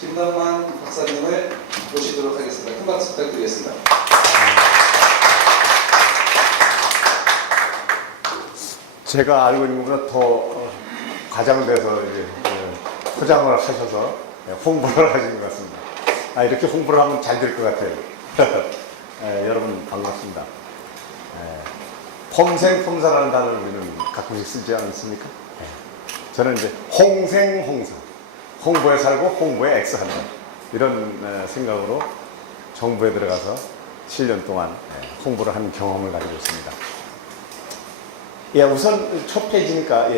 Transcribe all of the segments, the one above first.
김남환 박사님을 모시도록 하겠습니다. 큰 박수 부탁드리겠습니다. 제가 알고 있는 것보다 더 과장돼서 이제 포장을 하셔서 홍보를 하신 것 같습니다. 이렇게 홍보를 하면 잘 될 것 같아요. 여러분 반갑습니다. 폼생폼사라는 단어를 우리는 가끔씩 쓰지 않습니까? 저는 이제 홍생홍사, 홍보에 살고 홍보에 애써한다, 이런 생각으로 정부에 들어가서 7년 동안 홍보를 하는 경험을 가지고 있습니다. 우선 첫 페이지니까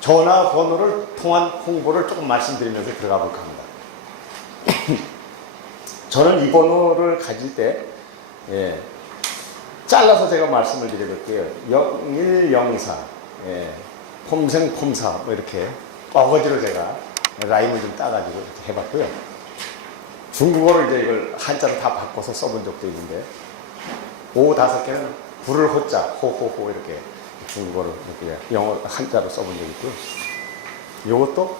전화번호를 통한 홍보를 조금 말씀드리면서 들어가 볼까 합니다. 저는 이 번호를 가질 때 잘라서 제가 말씀을 드려볼게요. 0104 폼생폼사 뭐 이렇게 어거지로 제가 라임을 좀 따가지고 이렇게 해봤고요. 중국어로 이제 이걸 한자로 다 바꿔서 써본 적도 있는데, 5개는 불을 호자, 호호호 이렇게 중국어로 이렇게 영어 한자로 써본 적이 있고요. 이것도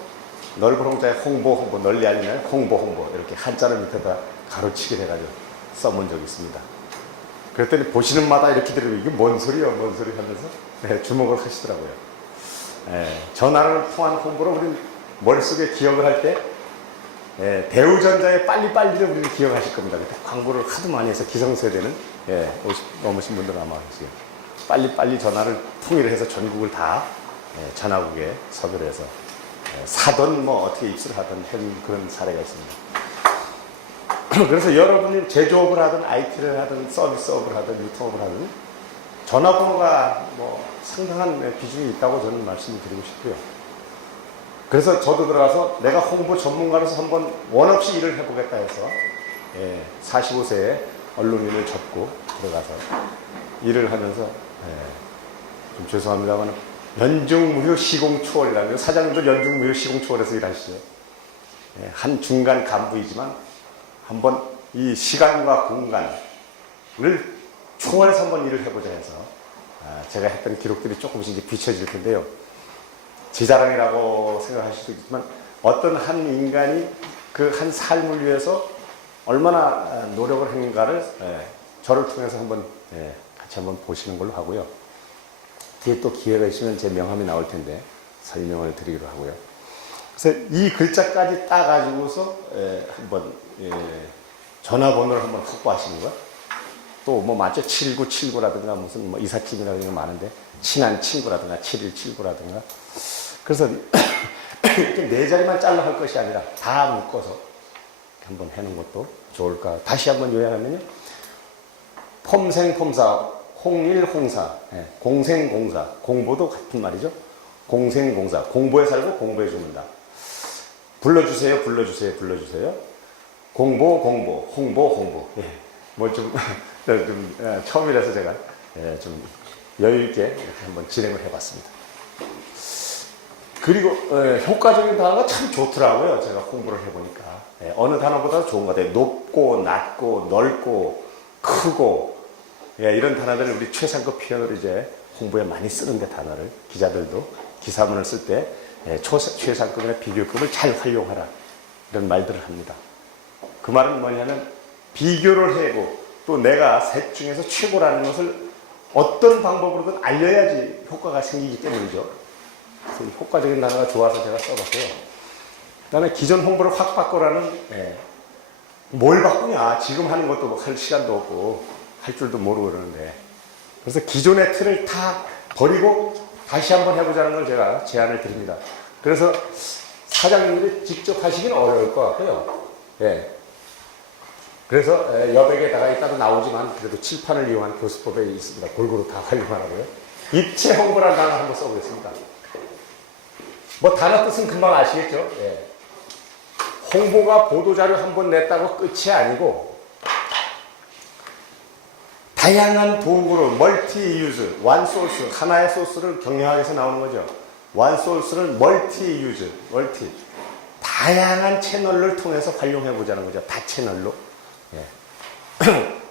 넓은 홍자에 홍보, 널리 알리는 홍보 이렇게 한자를 밑에다 가로치기를 해가지고 써본 적이 있습니다. 그랬더니 보시는 마다 이렇게 들으면 이게 뭔 소리야 하면서 주목을 하시더라고요. 전화를 통한 홍보를 우리는 머릿속에 기억을 할 때 대우전자의 빨리빨리를 우리는 기억하실 겁니다. 광고를 하도 많이 해서 기성세대는 50 넘으신 분들 아마 계세요. 빨리빨리 전화를 통일을 해서 전국을 다 전화국에 섭외를 해서 사던 뭐 어떻게 입수를 하던 그런 사례가 있습니다. 그래서 여러분이 제조업을 하든 IT를 하든 서비스업을 하든 유통업을 하든 전화번호가 뭐 상당한 비중이 있다고 저는 말씀을 드리고 싶고요. 그래서 저도 들어가서 내가 홍보 전문가로서 한번 원 없이 일을 해보겠다 해서 45세에 언론인을 접고 들어가서 일을 하면서 좀 죄송합니다만 연중무휴 시공초월이라는, 사장님도 연중무휴 시공초월에서 일하시죠. 한 중간 간부이지만 한번 이 시간과 공간을 총괄해서 한번 일을 해보자 해서 제가 했던 기록들이 조금씩 이제 비춰질 텐데요. 제 자랑이라고 생각하실 수도 있지만 어떤 한 인간이 그 한 삶을 위해서 얼마나 노력을 했는가를 저를 통해서 한번 같이 한번 보시는 걸로 하고요. 뒤에 또 기회가 있으면 제 명함이 나올 텐데 설명을 드리기로 하고요. 그래서 이 글자까지 따가지고서 한번 전화번호를 한번 확보하시는 거. 또 뭐 맞죠? 7979라든가 무슨 뭐 이삿짐이라든가 많은데 친한 친구라든가 7179라든가. 그래서 이렇게 네 자리만 잘라 할 것이 아니라 다 묶어서 한번 해놓은 것도 좋을까. 다시 한번 요약하면요. 폼생폼사, 홍일홍사, 공생공사, 공보도 같은 말이죠. 공생공사, 공부에 살고 공부해 죽는다. 불러주세요. 공보, 홍보. 뭐 좀 처음이라서 제가 좀 여유있게 이렇게 한번 진행을 해봤습니다. 그리고 효과적인 단어가 참 좋더라고요. 제가 홍보를 해보니까 어느 단어보다 좋은 것 같아요. 높고 낮고 넓고 크고 이런 단어들을 우리 최상급 표현으로 이제 홍보에 많이 쓰는데, 단어를 기자들도 기사문을 쓸 때 최상급이나 비교급을 잘 활용하라, 이런 말들을 합니다. 그 말은 뭐냐면 비교를 하고 또 내가 셋 중에서 최고라는 것을 어떤 방법으로든 알려야지 효과가 생기기 때문이죠. 그래서 효과적인 단어가 좋아서 제가 써봤고요. 그다음에 기존 홍보를 확 바꾸라는, 뭘 바꾸냐, 지금 하는 것도 할 시간도 없고 할 줄도 모르고 그러는데, 그래서 기존의 틀을 다 버리고 다시 한번 해보자는 걸 제가 제안을 드립니다. 그래서 사장님들이 직접 하시기는 어려울 것 같고요. 그래서 여백에다가 이따도 나오지만 그래도 칠판을 이용한 교수법에 있습니다. 골고루 다 활용하라고요. 입체 홍보라는 단어 한번 써보겠습니다. 뭐 단어 뜻은 금방 아시겠죠? 홍보가 보도자료 한 번 냈다고 끝이 아니고 다양한 도구로 멀티 유즈, 원 소스, 하나의 소스를 경영하기 위해서 나오는 거죠. 원 소스를 멀티 유즈, 다양한 채널을 통해서 활용해 보자는 거죠. 다 채널로.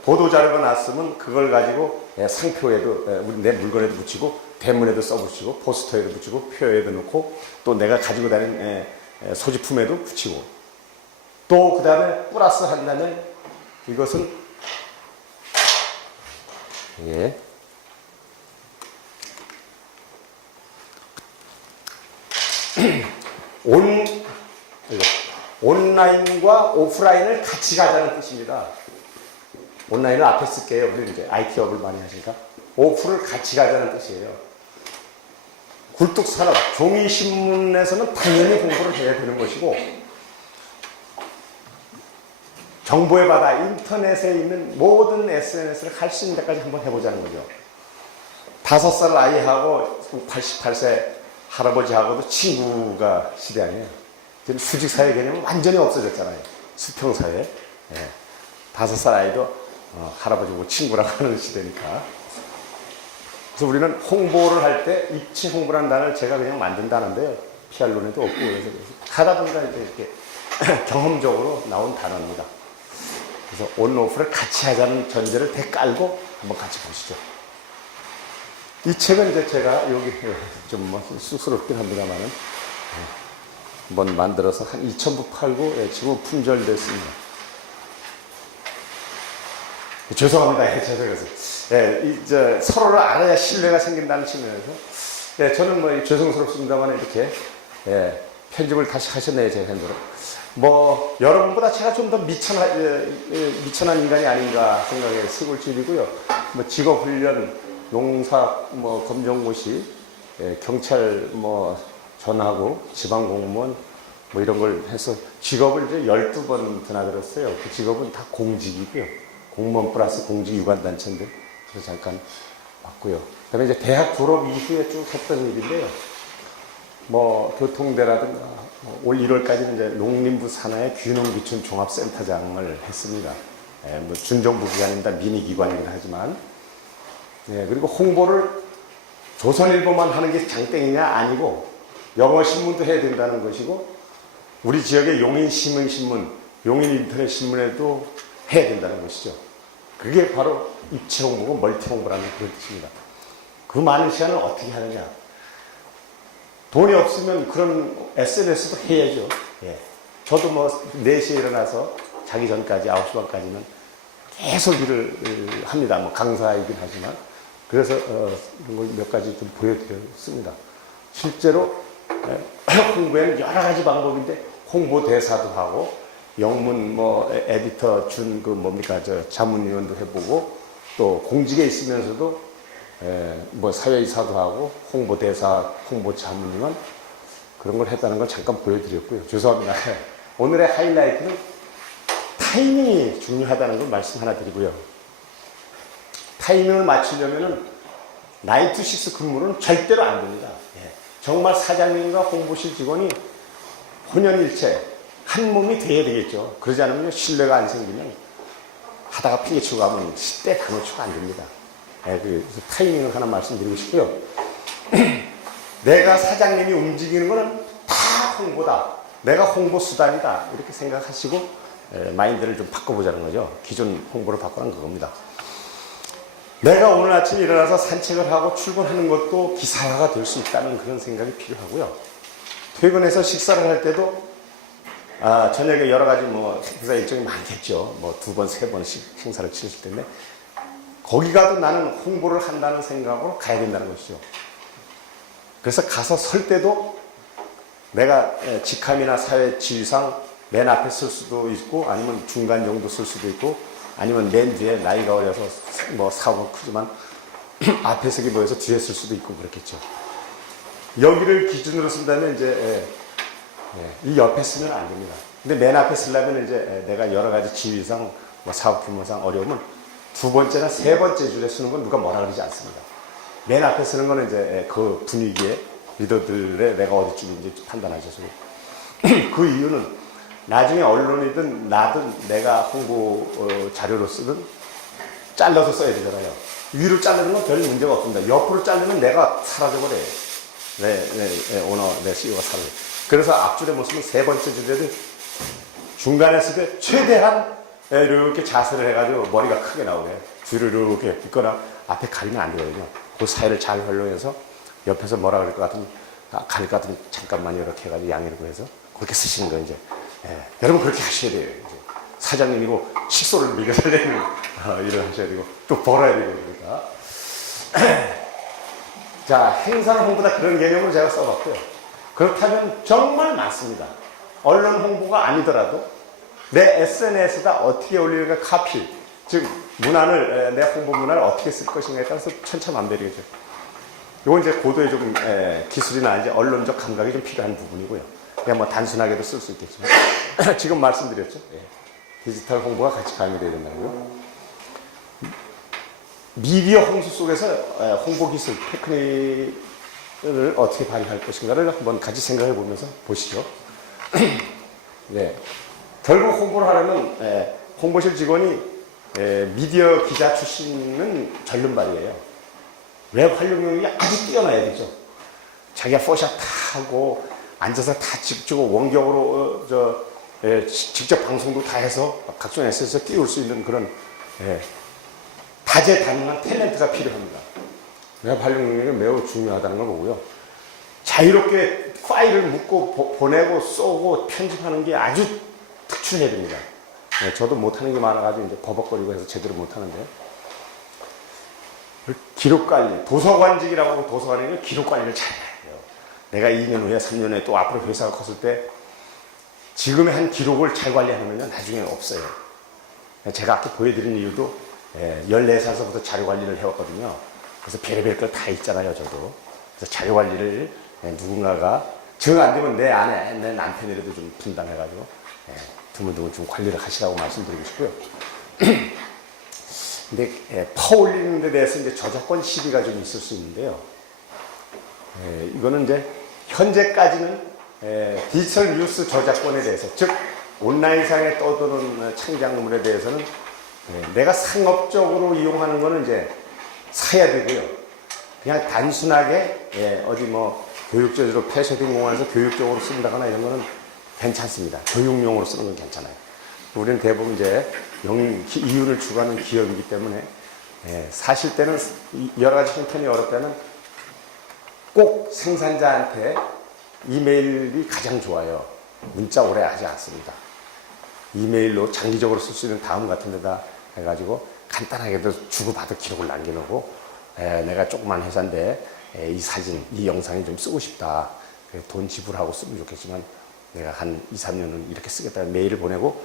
보도자료가 났으면 그걸 가지고 상표에도, 내 물건에도 붙이고 대문에도 써붙이고 포스터에도 붙이고 표에도 넣고 또 내가 가지고 다니는 소지품에도 붙이고 또 그 다음에 플러스 한다면 이것은 예. 온라인과 오프라인을 같이 가자는 뜻입니다. 온라인을 앞에 쓸게요. 우리 이제 IT 업을 많이 하시니까. 오프를 같이 가자는 뜻이에요. 굴뚝산업, 종이신문에서는 당연히 공부를 해야 되는 것이고, 정보의 바다, 인터넷에 있는 모든 SNS를 할 수 있는 데까지 한번 해보자는 거죠. 5살 아이하고 88세 할아버지하고도 친구가 시대 아니에요. 지금 수직사회 개념은 완전히 없어졌잖아요. 수평사회. 예. 5살 아이도 할아버지고 친구라고 하는 시대니까. 그래서 우리는 홍보를 할 때 입체 홍보라는 단어를 제가 그냥 만든다는데요. PR론에도 없고 그래서 하다 보니까 이제 이렇게 경험적으로 나온 단어입니다. 그래서 온오프를 같이 하자는 전제를 대 깔고 한번 같이 보시죠. 이 책은 이제 제가 여기 좀 뭐 쑥스럽긴 합니다만은 한번 만들어서 한 2,000부 팔고 지금 품절됐습니다. 죄송합니다. 죄송해서. 이제 서로를 알아야 신뢰가 생긴다는 측면에서 저는 뭐 죄송스럽습니다만 이렇게 편집을 다시 하셨네요. 제 핸드로. 뭐 여러분보다 제가 좀 더 미천한 인간이 아닌가 생각해 시골집이고요. 뭐 직업훈련, 농사, 뭐 검정고시, 경찰 뭐 전하고 지방공무원 뭐 이런 걸 해서 직업을 이제 12번 드나들었어요. 그 직업은 다 공직이고요. 공무원 플러스 공직 유관단체인데 그래서 잠깐 왔고요. 그다음에 이제 대학 졸업 이후에 쭉 했던 일인데요. 뭐 교통대라든가 올 1월까지는 이제 농림부 산하의 귀농귀촌 종합센터장을 했습니다. 뭐 준정부 기관입니다. 미니기관이긴 하지만 그리고 홍보를 조선일보만 하는 게 장땡이냐 아니고 영어 신문도 해야 된다는 것이고 우리 지역의 용인시민신문, 용인인터넷신문에도 해야 된다는 것이죠. 그게 바로 입체 홍보고 멀티 홍보라는 그런 뜻입니다. 그 많은 시간을 어떻게 하느냐. 돈이 없으면 그런 SNS도 해야죠. 저도 뭐 4시에 일어나서 자기 전까지 9시 반까지는 계속 일을 합니다. 뭐 강사이긴 하지만. 그래서 몇 가지 좀 보여드렸습니다. 실제로 홍보에는 여러 가지 방법인데 홍보 대사도 하고 영문 뭐 에디터 준 그 뭡니까 저 자문위원도 해보고 또 공직에 있으면서도 뭐 사회이사도 하고 홍보 대사, 홍보 자문위원 그런 걸 했다는 걸 잠깐 보여드렸고요. 죄송합니다. 오늘의 하이라이트는 타이밍이 중요하다는 걸 말씀 하나 드리고요. 타이밍을 맞추려면은 9 to 6 근무는 절대로 안 됩니다. 정말 사장님과 홍보실 직원이 혼연일체 한 몸이 돼야 되겠죠. 그러지 않으면 신뢰가 안 생기면 하다가 핑계치고 가면 시대 다 놓치고 안 됩니다. 그래서 타이밍을 하나 말씀드리고 싶고요. 내가 사장님이 움직이는 거는 다 홍보다. 내가 홍보 수단이다. 이렇게 생각하시고 마인드를 좀 바꿔보자는 거죠. 기존 홍보를 바꾸는 그겁니다. 내가 오늘 아침에 일어나서 산책을 하고 출근하는 것도 기사화가 될 수 있다는 그런 생각이 필요하고요. 퇴근해서 식사를 할 때도 저녁에 여러 가지 뭐 행사 일정이 많겠죠. 뭐 2번, 3번씩 행사를 치르실 텐데 거기 가도 나는 홍보를 한다는 생각으로 가야 된다는 것이죠. 그래서 가서 설 때도 내가 직함이나 사회 지위상 맨 앞에 쓸 수도 있고 아니면 중간 정도 쓸 수도 있고 아니면 맨 뒤에 나이가 어려서 뭐 사고가 크지만 앞에 서기 보여서 뒤에 쓸 수도 있고 그렇겠죠. 여기를 기준으로 쓴다면 이제 이 옆에 쓰면 안 됩니다. 근데 맨 앞에 쓰려면 이제 내가 여러 가지 지위상 뭐 사업 규모상 어려우면 2번째나 3번째 줄에 쓰는 건 누가 뭐라 그러지 않습니다. 맨 앞에 쓰는 거는 이제 그 분위기에 리더들의 내가 어디쯤인지 판단하셔서 그 이유는 나중에 언론이든 나든 내가 홍보 자료로 쓰든 잘라서 써야 되잖아요. 위로 자르는 건 별 문제가 없습니다. 옆으로 자르면 내가 사라져버려요. 오너, 내 CEO가 사라져요. 그래서 앞줄에 못 쓰면 3번째 줄에도 중간에 쓸 때 최대한 이렇게 자세를 해가지고 머리가 크게 나오게 뒤를 이렇게 빗거나 앞에 가리면 안 되거든요. 그 사이를 잘 활용해서 옆에서 뭐라 그럴 것 같으면 가릴 것 같으면 잠깐만 이렇게 해가지고 양해를 구해서 그렇게 쓰시는 거예요, 이제. 여러분 그렇게 하셔야 돼요. 이제. 사장님이고 식소를 먹여살려는 일을 하셔야 되고 또 벌어야 되고 그러니까. 자, 행사 홍보다 그런 개념으로 제가 써봤고요. 그렇다면 정말 많습니다. 언론 홍보가 아니더라도 내 SNS에다 어떻게 올리는가 카피, 즉 문안을 내 홍보 문안을 어떻게 쓸 것인가에 따라서 천차만별이겠죠. 이건 이제 고도의 좀 기술이나 이제 언론적 감각이 좀 필요한 부분이고요. 그냥 뭐 단순하게도 쓸 수 있겠지만 지금 말씀드렸죠. 디지털 홍보가 같이 가미되어야 된다는 거. 미디어 홍수 속에서 홍보 기술 테크닉을 어떻게 발휘할 것인가를 한번 같이 생각해 보면서 보시죠. 네. 결국 홍보를 하려면 홍보실 직원이 미디어 기자 출신은 절름발이에요. 웹 활용력이 아주 뛰어나야겠죠. 자기가 포샷 다 하고 앉아서 다 찍고 원격으로 직접 방송도 다 해서 각종 SNS에 띄울 수 있는 그런 다재다능한 탤런트가 필요합니다. 웹 활용력이 매우 중요하다는 걸 보고요. 자유롭게 파일을 묶고 보내고 쏘고 편집하는 게 아주 특출해야 됩니다. 저도 못하는 게 많아가지고 이제 버벅거리고 해서 제대로 못하는데. 기록관리, 도서관직이라고 하고 도서관에는 기록관리를 잘해야 돼요. 내가 2년 후에 3년 후에 또 앞으로 회사가 컸을 때 지금의 한 기록을 잘 관리하면 나중에 없어요. 제가 아까 보여드린 이유도 14살서부터 자료 관리를 해왔거든요. 그래서 별의별 걸 다 있잖아요, 저도. 그래서 자료 관리를 누군가가 정 안 되면 내 아내, 내 남편이라도 좀 분담해가지고 드문드문 좀 관리를 하시라고 말씀드리고 싶고요. 근데 퍼올리는 데 대해서 이제 저작권 시비가 좀 있을 수 있는데요. 이거는 이제 현재까지는 디지털 뉴스 저작권에 대해서, 즉 온라인상에 떠도는 창작물에 대해서는 내가 상업적으로 이용하는 거는 이제 사야 되고요. 그냥 단순하게 어디 뭐 교육적으로 패셔팅 공원에서 교육적으로 쓴다거나 이런 거는 괜찮습니다. 교육용으로 쓰는 건 괜찮아요. 우리는 대부분 이제 이윤을 추구하는 기업이기 때문에 사실 때는 여러 가지 형편이 어렵다면 꼭 생산자한테 이메일이 가장 좋아요. 문자 오래 하지 않습니다. 이메일로 장기적으로 쓸 수 있는 다음 같은 데다 해가지고 간단하게도 주고받은 기록을 남겨놓고 내가 조그만 회사인데 이 사진, 이 영상이 좀 쓰고 싶다. 돈 지불하고 쓰면 좋겠지만 내가 한 2, 3년은 이렇게 쓰겠다는 메일을 보내고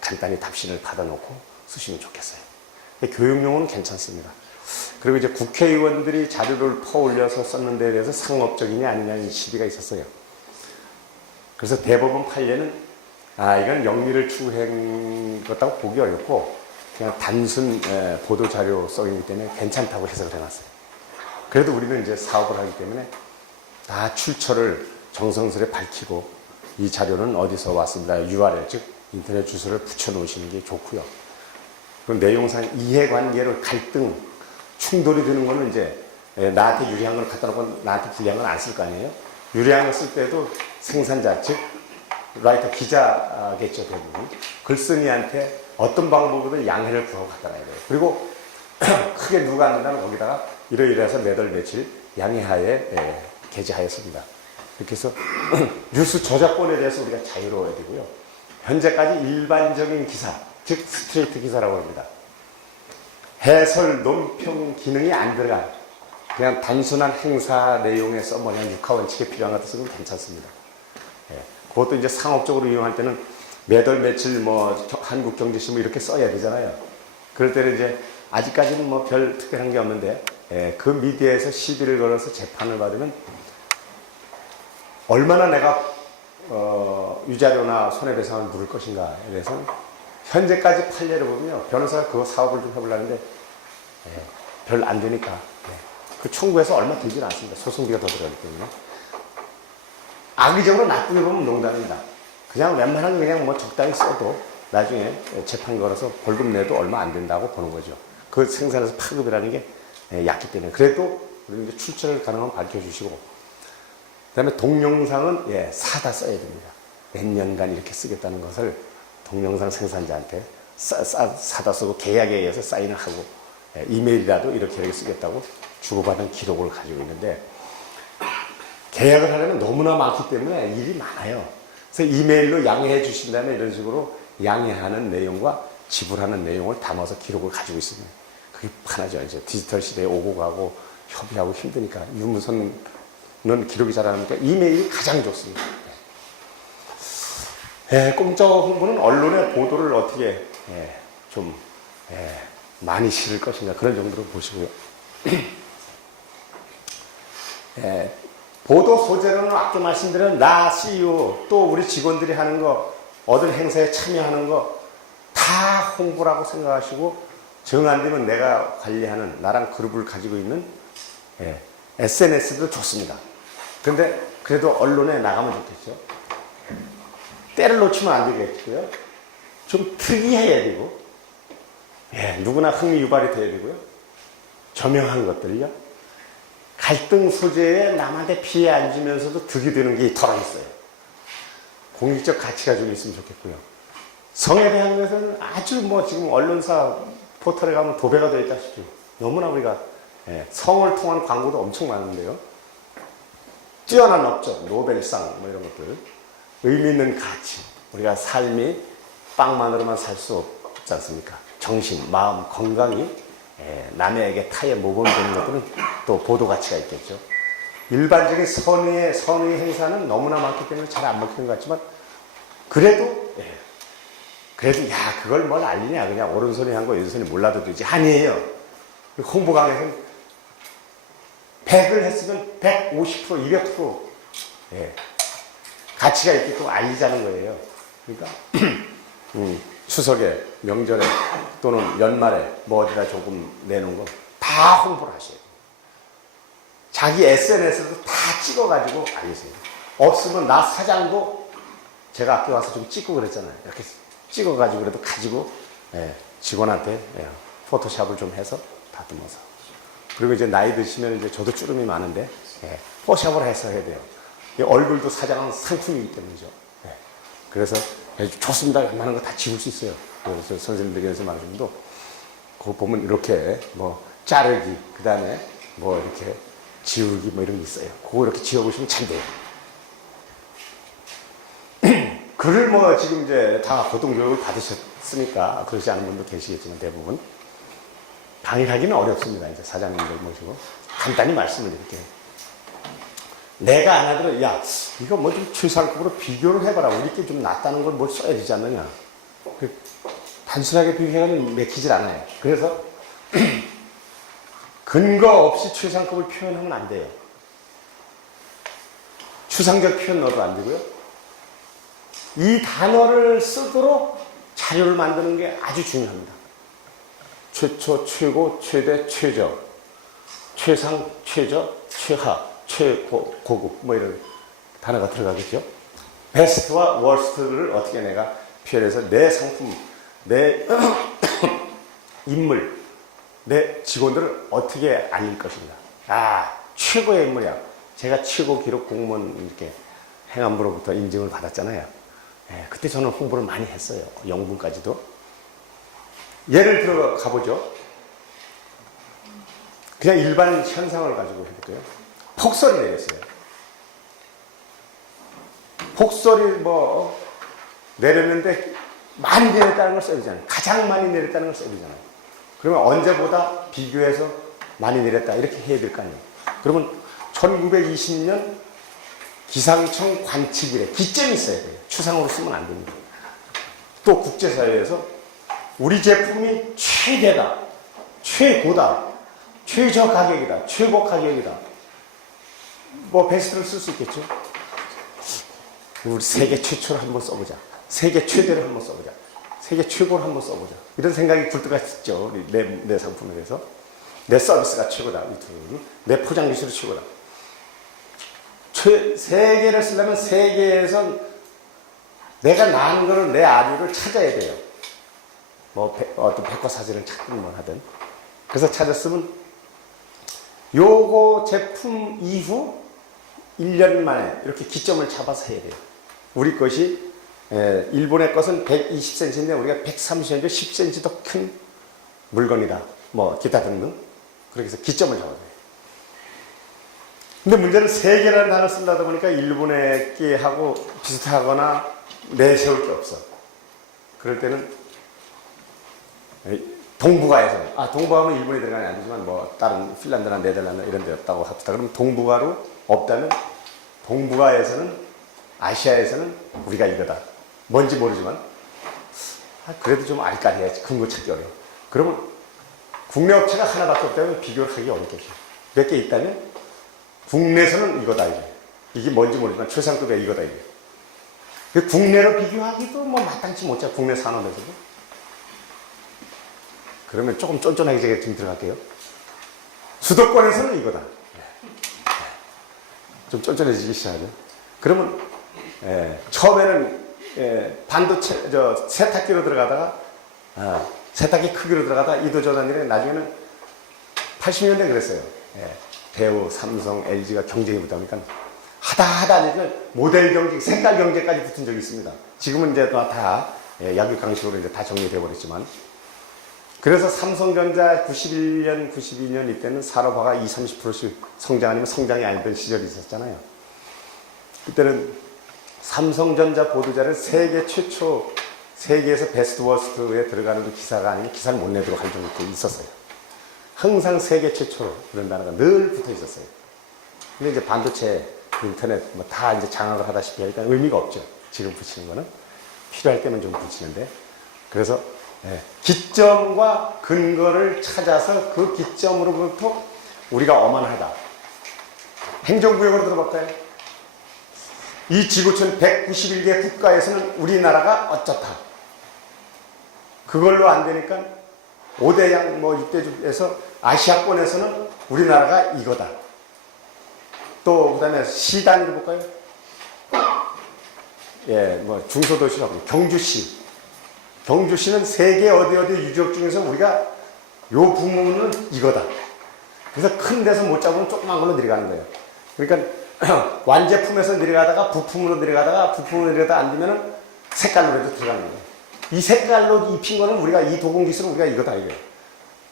간단히 답신을 받아놓고 쓰시면 좋겠어요. 교육용은 괜찮습니다. 그리고 이제 국회의원들이 자료를 퍼올려서 썼는 데 대해서 상업적이냐 아니냐는 시비가 있었어요. 그래서 대법원 판례는 이건 영리를 추구한 것다고 보기 어렵고 그냥 단순 보도자료성이기 때문에 괜찮다고 해석을 해놨어요. 그래도 우리는 이제 사업을 하기 때문에 다 출처를 정성스레 밝히고 이 자료는 어디서 왔습니다. URL, 즉 인터넷 주소를 붙여놓으시는 게 좋고요. 그 내용상 이해관계로 갈등, 충돌이 되는 거는 이제 나한테 유리한 걸 갖다 놓고 나한테 불리한 건 안 쓸 거 아니에요. 유리한 걸 쓸 때도 생산자, 즉 라이터, 기자겠죠, 대부분. 글쓴이한테 어떤 방법으로든 양해를 구하고 갖다 놔야 돼요. 그리고 크게 누가 안 된다면 거기다가 이러이러해서 몇 월 며칠 양해하에 게재하였습니다. 이렇게 해서 뉴스 저작권에 대해서 우리가 자유로워야 되고요. 현재까지 일반적인 기사, 즉 스트레이트 기사라고 합니다. 해설, 논평 기능이 안 들어간 그냥 단순한 행사 내용에 써머니 한 6화 원칙에 필요한 것 같아서는 괜찮습니다. 그것도 이제 상업적으로 이용할 때는 몇 월 며칠 뭐 한국경제신문 이렇게 써야 되잖아요. 그럴 때는 이제 아직까지는 뭐 별 특별한 게 없는데 그 미디어에서 시비를 걸어서 재판을 받으면 얼마나 내가 유자료나 손해배상을 물을 것인가에 대해서는 현재까지 판례를 보면 변호사가 그 사업을 좀 해보려는데 별 안 되니까 그 청구해서 얼마 들지는 않습니다. 소송비가 더 들어가기 때문에. 악의적으로 나쁘게 보면 농담입니다. 그냥 웬만하면 그냥 뭐 적당히 써도 나중에 재판 걸어서 벌금 내도 얼마 안 된다고 보는 거죠. 그 생산에서 파급이라는 게 얕기 때문에. 그래도 우리 이제 출처를 가능하면 밝혀주시고, 그 다음에 동영상은 사다 써야 됩니다. 몇 년간 이렇게 쓰겠다는 것을 동영상 생산자한테 사다 쓰고 계약에 의해서 사인을 하고 이메일이라도 이렇게 쓰겠다고 주고받은 기록을 가지고 있는데, 계약을 하려면 너무나 많기 때문에 일이 많아요. 그래서 이메일로 양해해 주신다면 이런 식으로 양해하는 내용과 지불하는 내용을 담아서 기록을 가지고 있습니다. 그게 편하죠. 이제 디지털 시대에 오고 가고 협의하고 힘드니까 유무선은 기록이 잘 안 하니까 이메일이 가장 좋습니다. 공적 홍보는 언론의 보도를 어떻게 좀 많이 실을 것인가 그런 정도로 보시고요. 보도 소재로는 아까 말씀드린 나 CEO 또 우리 직원들이 하는 거 어떤 행사에 참여하는 거 다 홍보라고 생각하시고 정 안 되면 내가 관리하는 나랑 그룹을 가지고 있는 SNS도 좋습니다. 그런데 그래도 언론에 나가면 좋겠죠. 때를 놓치면 안 되겠고요. 좀 특이해야 되고 누구나 흥미 유발이 돼야 되고요. 저명한 것들이요. 갈등 소재에 남한테 피해 안 주면서도 득이 되는 게 덜어 있어요. 공익적 가치가 좀 있으면 좋겠고요. 성에 대한 것은 아주 지금 언론사 포털에 가면 도배가 되어 있다시피 너무나 우리가 성을 통한 광고도 엄청 많은데요. 뛰어난 업적, 노벨상 이런 것들, 의미 있는 가치, 우리가 삶이 빵만으로만 살 수 없지 않습니까? 정신, 마음, 건강이 남에게 타에 모범되는 것들은 또 보도 가치가 있겠죠. 일반적인 선의의 행사는 너무나 많기 때문에 잘 안 먹히는 것 같지만 그래도 야 그걸 뭘 알리냐 그냥 오른손이 한 거 왼손이 몰라도 되지 아니에요. 홍보 강의는 100을 했으면 150%, 200% 가치가 있게끔 알리자는 거예요. 그러니까 추석에 명절에 또는 연말에 어디다 조금 내놓은 거 다 홍보를 하셔야 돼요. 자기 SNS도 다 찍어가지고 알리세요. 없으면 나 사장도 제가 학교 와서 좀 찍고 그랬잖아요. 이렇게 찍어가지고 그래도 가지고 직원한테 포토샵을 좀 해서 다듬어서 그리고 이제 나이 드시면 이제 저도 주름이 많은데 포샵을 해서 해야 돼요. 얼굴도 사장은 상품이기 때문이죠. 그래서 좋습니다. 웬만한 거 다 지울 수 있어요. 그래서 선생님들께서 말씀도 그거 보면 이렇게 자르기 그 다음에 이렇게 지우기 이런 게 있어요. 그거 이렇게 지워보시면 잘 돼요. 글을 지금 이제 다 고등교육을 받으셨으니까 그러지 않은 분도 계시겠지만 대부분 강의하기는 어렵습니다. 이제 사장님들 모시고 간단히 말씀을 드릴게요. 내가 안 하더라도 야 이거 좀 최상급으로 비교를 해봐라. 우리께 좀 낫다는 걸 뭘 써야 되지 않느냐. 단순하게 비교하면 맥히질 않아요. 그래서 근거 없이 최상급을 표현하면 안 돼요. 추상적 표현 넣어도 안 되고요. 이 단어를 쓰도록 자료를 만드는 게 아주 중요합니다. 최초, 최고, 최대, 최저, 최상, 최저, 최하, 최고급 이런 단어가 들어가겠죠. 베스트와 워스트를 어떻게 내가 표현해서 내 상품, 내 인물, 내 직원들을 어떻게 알릴 것인가. 최고의 인물이야. 제가 최고 기록 공무원 이렇게 행안부로부터 인증을 받았잖아요. 그때 저는 홍보를 많이 했어요. 영분까지도. 예를 들어 가보죠. 그냥 일반 현상을 가지고 해볼게요. 폭설이 내렸어요. 폭설이 내렸는데 많이 내렸다는 걸 써야 되잖아요. 가장 많이 내렸다는 걸 써야 되잖아요. 그러면 언제보다 비교해서 많이 내렸다 이렇게 해야 될 거 아니에요. 그러면 1920년 기상청 관측일에 기점이 있어야 돼요. 추상으로 쓰면 안 됩니다. 또 국제사회에서 우리 제품이 최대다, 최고다, 최저 가격이다, 최고 가격이다. 베스트를 쓸 수 있겠죠. 우리 세계 최초를 한번 써보자. 세계 최대를 한번 써보자. 세계 최고를 한번 써보자. 이런 생각이 굴뚝 있죠. 내 상품에 대해서. 내 서비스가 최고다. 내 포장 기술이 최고다. 세계를 쓰려면 세계에서 내가 나은 거를 내 아류를 찾아야 돼요. 어떤 백과사전을 찾든 하든. 그래서 찾았으면 요거 제품 이후 1년 만에 이렇게 기점을 잡아서 해야 돼요. 우리 것이 일본의 것은 120cm인데 우리가 130cm, 10cm 더 큰 물건이다. 기타 등등. 그렇게 해서 기점을 잡아야 돼요. 근데 문제는 세계라는 단어 쓰려다 보니까 일본의 게하고 비슷하거나 내세울 게 없어. 그럴 때는 동북아에서, 동북아면 일본이 들어가는 게 아니지만 뭐 다른 핀란드나 네덜란드 이런 데 없다고 합시다. 그럼 동북아로 없다면 동북아에서는, 아시아에서는 우리가 이거다. 뭔지 모르지만 그래도 좀 알까리해야지. 근거 찾기 어려워. 그러면 국내 업체가 하나밖에 없다면 비교를 하기 어렵겠죠. 몇 개 있다면 국내에서는 이거다 이게. 이게 뭔지 모르지만 최상급의 이거다 이게. 국내로 비교하기도 뭐 마땅치 못해. 국내 산업에서도. 그러면 조금 쫀쫀하게 제가 지금 들어갈게요. 수도권에서는 이거다. 좀 쫀쫀해지기 시작하죠. 그러면 처음에는 반도체 세탁기로 들어가다가 세탁기 크기로 들어가다가 이도저도하는데 나중에는 80년대 그랬어요. 대우, 삼성, LG가 경쟁이 붙다 보니까 하다 모델 경쟁, 색깔 경쟁까지 붙은 적이 있습니다. 지금은 이제 다 약육강식으로 이제 다 정리돼 버렸지만. 그래서 삼성전자 91년, 92년 이때는 산업화가 20, 30%씩 성장 아니면 성장이 아니던 시절이 있었잖아요. 그때는 삼성전자 보드자를 세계 최초, 세계에서 베스트 워스트에 들어가는 기사가 아니면 기사를 못 내도록 할 정도 있었어요. 항상 세계 최초로 그런 단어가 늘 붙어 있었어요. 근데 이제 반도체, 인터넷 뭐 다 이제 장악을 하다시피 하니까 의미가 없죠. 지금 붙이는 거는. 필요할 때만 좀 붙이는데. 그래서 기점과 근거를 찾아서 그 기점으로부터 우리가 어만하다. 행정구역으로 들어볼까요? 이 지구촌 191개 국가에서는 우리나라가 어쩌다. 그걸로 안 되니까 5대양, 6대주에서 아시아권에서는 우리나라가 이거다. 또, 그 다음에 시 단위로 볼까요? 중소도시라고. 경주시. 경주시는 세계 어디 유적 중에서 우리가 요 부문은 이거다. 그래서 큰 데서 못 잡으면 조그만 걸로 내려가는 거예요. 그러니까 완제품에서 내려가다가 부품으로 내려가다가 안 되면은 색깔로라도 들어가는 거예요. 이 색깔로 입힌 거는 우리가 이 도공기술은 우리가 이거다 이거예요.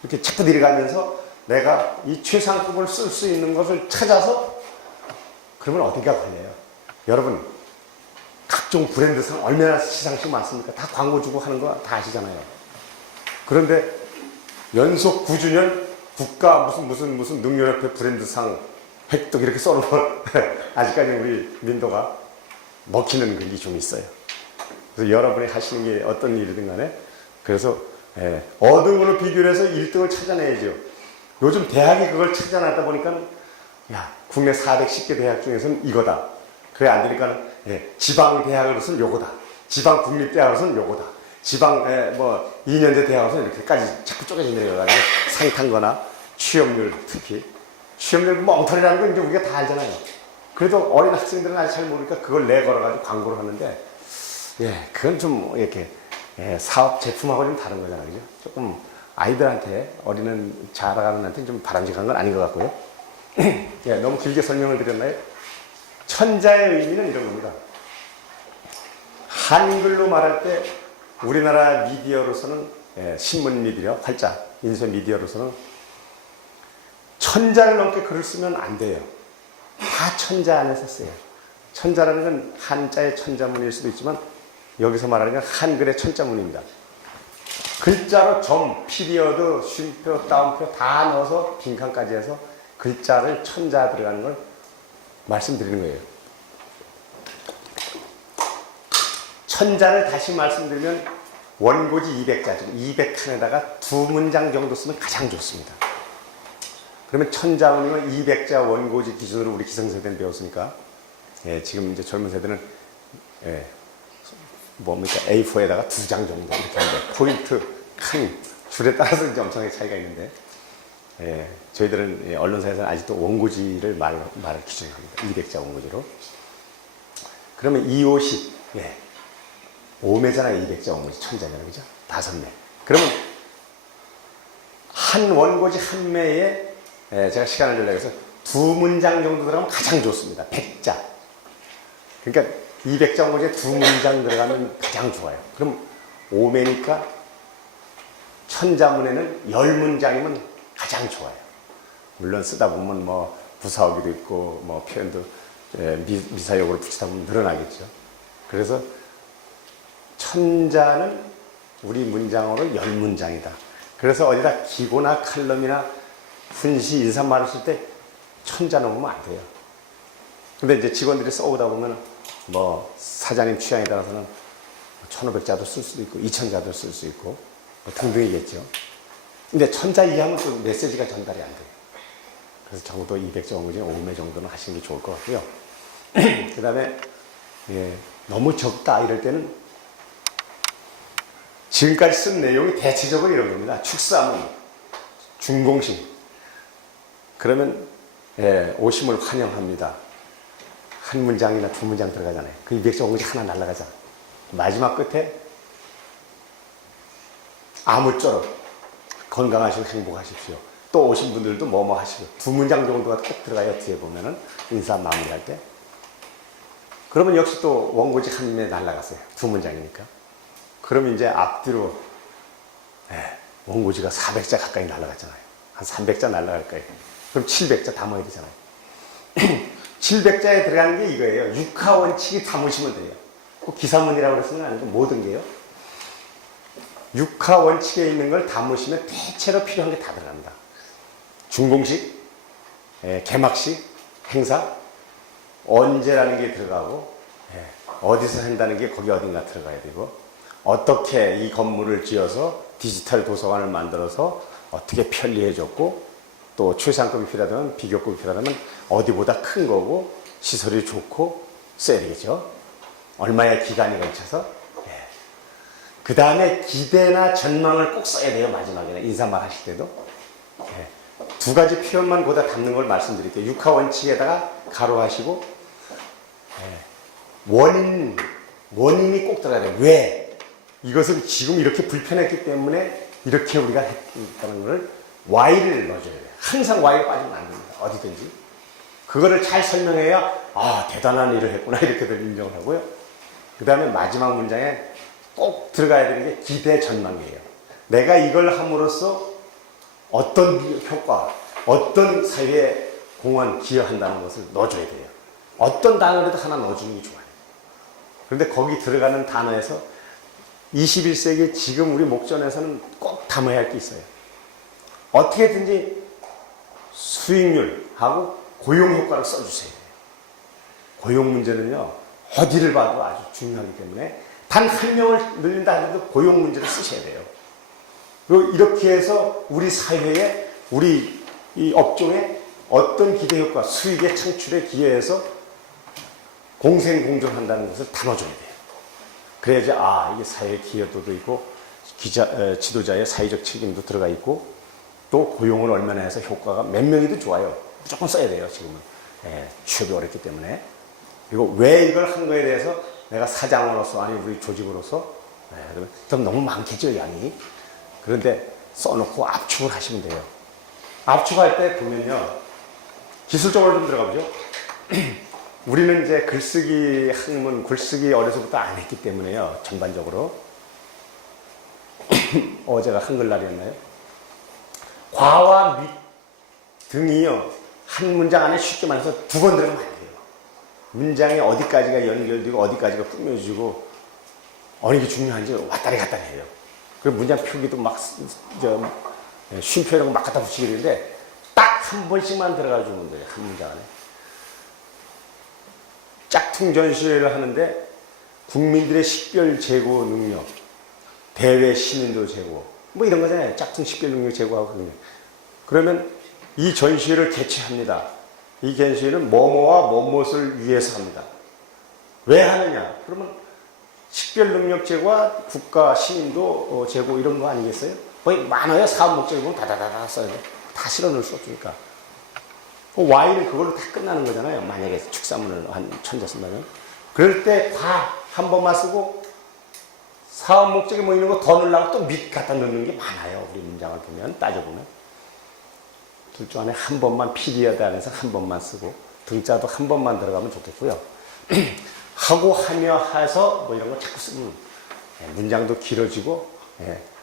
이렇게 자꾸 내려가면서 내가 이 최상급을 쓸 수 있는 것을 찾아서 그러면 어디가 걸려요. 여러분 각종 브랜드상 얼마나 시상식 많습니까? 다 광고 주고 하는 거 다 아시잖아요. 그런데 연속 9주년 국가 무슨 능력협회 브랜드상 획득 이렇게 써놓은 아직까지 우리 민도가 먹히는 그게 좀 있어요. 그래서 여러분이 하시는 게 어떤 일이든 간에 그래서 얻은 걸로 비교를 해서 1등을 찾아내야죠. 요즘 대학이 그걸 찾아내다 보니까 국내 410개 대학 중에서는 이거다. 그래 안 되니까 지방 대학으로서는 요거다. 지방 국립대학으로서는 요거다. 지방 2년제 대학으로서는 이렇게까지 자꾸 쪼개져 내려가지고 상 탄 거나 취업률 특히 취업률 엉터리라는 건 이제 우리가 다 알잖아요. 그래도 어린 학생들은 아직 잘 모르니까 그걸 내걸어가지고 광고를 하는데 그건 좀 이렇게 사업 제품하고 좀 다른 거잖아요. 그죠? 조금 아이들한테 어린은 자라가는 한테는 좀 바람직한 건 아닌 것 같고요. 너무 길게 설명을 드렸나요? 천자의 의미는 이런 겁니다. 한글로 말할 때 우리나라 미디어로서는 신문 미디어, 활자, 인쇄 미디어로서는 천자를 넘게 글을 쓰면 안 돼요. 다 천자 안에서 써요. 천자라는 건 한자의 천자문일 수도 있지만 여기서 말하는 건 한글의 천자문입니다. 글자로 점, 피리어드, 쉼표, 다운표 다 넣어서 빈칸까지 해서 글자를 천자 들어가는 걸 말씀드리는 거예요. 천자를 다시 말씀드리면 원고지 200자, 200칸에다가 2문장 정도 쓰면 가장 좋습니다. 그러면 천자문이면 200자 원고지 기준으로 우리 기성세대는 배웠으니까 지금 이제 젊은 세대는 A4에다가 2장 정도 이렇게 하는데 포인트, 칸, 줄에 따라서 이제 엄청나게 차이가 있는데 저희들은 언론사에서는 아직도 원고지를 말을 기준합니다. 200자 원고지로. 그러면 250, 5매잖아요. 200자 원고지, 천자잖아요. 그죠? 5매. 그러면 한 원고지 한 매에 제가 시간을 들려고 해서 2문장 정도 들어가면 가장 좋습니다. 100자. 그러니까 200자 원고지에 2문장 들어가면 가장 좋아요. 그럼 5매니까 천자문에는 10문장이면 가장 좋아요. 물론 쓰다 보면 부사어기도 있고 뭐 표현도 미사역으로 붙이다 보면 늘어나겠죠. 그래서 천자는 우리 문장어로 열문장이다. 그래서 어디다 기고나 칼럼이나 훈시, 인사말을 쓸 때 천자 넣으면 안 돼요. 근데 이제 직원들이 써오다 보면 뭐 사장님 취향에 따라서는 1500자도 쓸 수도 있고 2000자도 쓸 수 있고 뭐 등등이겠죠. 근데 천자 이하면 또 메시지가 전달이 안 돼요. 그래서 적어도 200자 원고지 5매 정도는 하시는 게 좋을 것 같고요. 그 다음에 너무 적다 이럴 때는 지금까지 쓴 내용이 대체적으로 이런 겁니다. 축사문, 준공식. 그러면 오심을 환영합니다. 한 문장이나 두 문장 들어가잖아요. 그 200자 원고지 하나 날아가잖아. 마지막 끝에 아무쪼록 건강하시고 행복하십시오. 또 오신 분들도 뭐뭐 하시고 두 문장 정도가 꼭 들어가요. 뒤에 보면은 인사 마무리할 때. 그러면 역시 또 원고지 한 매 날라갔어요. 두 문장이니까. 그러면 이제 앞뒤로 원고지가 400자 가까이 날라갔잖아요. 한 300자 날라갈 거예요. 그럼 700자 담아야 되잖아요. 700자에 들어가는 게 이거예요. 육하 원칙이 담으시면 돼요. 꼭 기사문이라고 그랬으면 아니고 모든 게요. 육하 원칙에 있는 걸 담으시면 대체로 필요한 게 다 들어갑니다. 준공식, 개막식, 행사, 언제라는 게 들어가고, 어디서 한다는 게 거기 어딘가 들어가야 되고, 어떻게 이 건물을 지어서 디지털 도서관을 만들어서 어떻게 편리해졌고, 또 최상급이 필요하다면 비교급이 필요하다면 어디보다 큰 거고, 시설이 좋고, 써야 되겠죠. 얼마의 기간이 걸쳐서. 그 다음에 기대나 전망을 꼭 써야 돼요. 마지막에는 인사말 하실 때도. 두 가지 표현만 거기다 담는 걸 말씀드릴게요. 육하 원칙에다가 가로하시고 원인이 꼭 들어가야 돼요. 왜? 이것은 지금 이렇게 불편했기 때문에 이렇게 우리가 했다는 걸 Y를 넣어줘야 돼요. 항상 Y가 빠지면 안 됩니다. 어디든지. 그거를 잘 설명해야 대단한 일을 했구나 이렇게들 인정을 하고요. 그 다음에 마지막 문장에 꼭 들어가야 되는 게 기대 전망이에요. 내가 이걸 함으로써 어떤 효과, 어떤 사회에 공헌, 기여한다는 것을 넣어줘야 돼요. 어떤 단어라도 하나 넣어주는 게 좋아요. 그런데 거기 들어가는 단어에서 21세기 지금 우리 목전에서는 꼭 담아야 할 게 있어요. 어떻게든지 수익률하고 고용 효과를 써주세요. 고용 문제는요, 어디를 봐도 아주 중요하기 때문에 단 한 명을 늘린다 하더라도 고용 문제를 쓰셔야 돼요. 그리고 이렇게 해서 우리 사회에, 우리 이 업종에 어떤 기대 효과, 수익의 창출에 기여해서 공생공존한다는 것을 담아줘야 돼요. 그래야지, 이게 사회 기여도도 있고, 지도자의 사회적 책임도 들어가 있고, 또 고용을 얼마나 해서 효과가 몇 명이도 좋아요. 무조건 써야 돼요, 지금은. 취업이 어렵기 때문에. 그리고 왜 이걸 한 거에 대해서 내가 사장으로서, 아니, 우리 조직으로서, 좀 너무 많겠죠, 양이. 그런데 써놓고 압축을 하시면 돼요. 압축할 때 보면요, 기술적으로 좀 들어가 보죠. 우리는 이제 글쓰기 학문, 글쓰기 어려서부터 안 했기 때문에요, 전반적으로. 어제가 한글날이었나요? 과와 미 등이요, 한 문장 안에 쉽게 말해서 두 번 들어가면 안 돼요. 문장이 어디까지가 연결되고 어디까지가 꾸며지고 어느 게 중요한지 왔다리 갔다리 해요. 그리고 문장 표기도 막 쉼표라고 막 갖다 붙이게 되는데 딱 한 번씩만 들어가 주면 돼요. 한 문장 안에. 짝퉁 전시회를 하는데 국민들의 식별 제고 능력, 대외 시민도 제고, 뭐 이런 거잖아요. 짝퉁 식별 능력 제고하고. 그러면 이 전시회를 개최합니다. 이 전시회는 뭐뭐와 뭐뭇을 위해서 합니다. 왜 하느냐? 그러면 식별 능력 제고와 국가 시민도 제고 이런 거 아니겠어요? 거의 많아요. 사업 목적이 보면 다다다다 써야 돼. 다 실어 넣을 수 없으니까. Y는 그걸로 다 끝나는 거잖아요. 만약에 축사문을 한 1000자 쓴다면. 그럴 때 다 한 번만 쓰고 사업 목적이 뭐 이런 거 더 넣으려고 또 밑 갖다 넣는 게 많아요. 우리 문장을 보면, 따져보면. 둘 중 안에 한 번만 피리어드 안에서 한 번만 쓰고 등자도 한 번만 들어가면 좋겠고요. 하고 하며 해서 뭐 이런 거 자꾸 쓰면 문장도 길어지고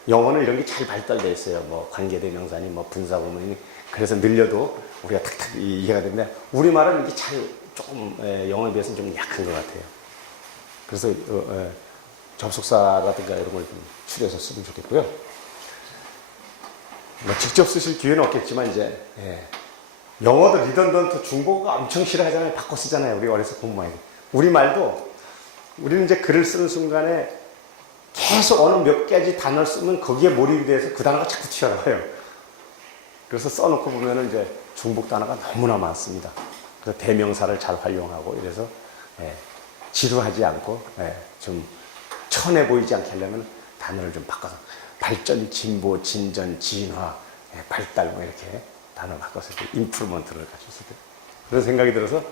영어는 이런 게 잘 발달되어 있어요. 뭐 관계대명사니 뭐 분사구문이 그래서 늘려도 우리가 탁탁 이해가 되는데 우리말은 이게 잘 조금 영어에 비해서는 좀 약한 것 같아요. 그래서 접속사라든가 이런 걸 좀 줄여서 쓰면 좋겠고요. 뭐 직접 쓰실 기회는 없겠지만 이제 영어도 리던던트 중국어가 엄청 싫어하잖아요. 바꿔 쓰잖아요. 우리 어려서 공부하는 우리말도 우리는 이제 글을 쓰는 순간에 계속 어느 몇 가지 단어를 쓰면 거기에 몰입이 돼서 그 단어가 자꾸 튀어나와요. 그래서 써놓고 보면은 이제 중복 단어가 너무나 많습니다. 그래서 대명사를 잘 활용하고 이래서 지루하지 않고 좀 천해 보이지 않게 하려면 단어를 좀 바꿔서 발전, 진보, 진전, 진화, 발달 뭐 이렇게 단어 바꿔서 임프루먼트를 가졌을 때 그런 생각이 들어서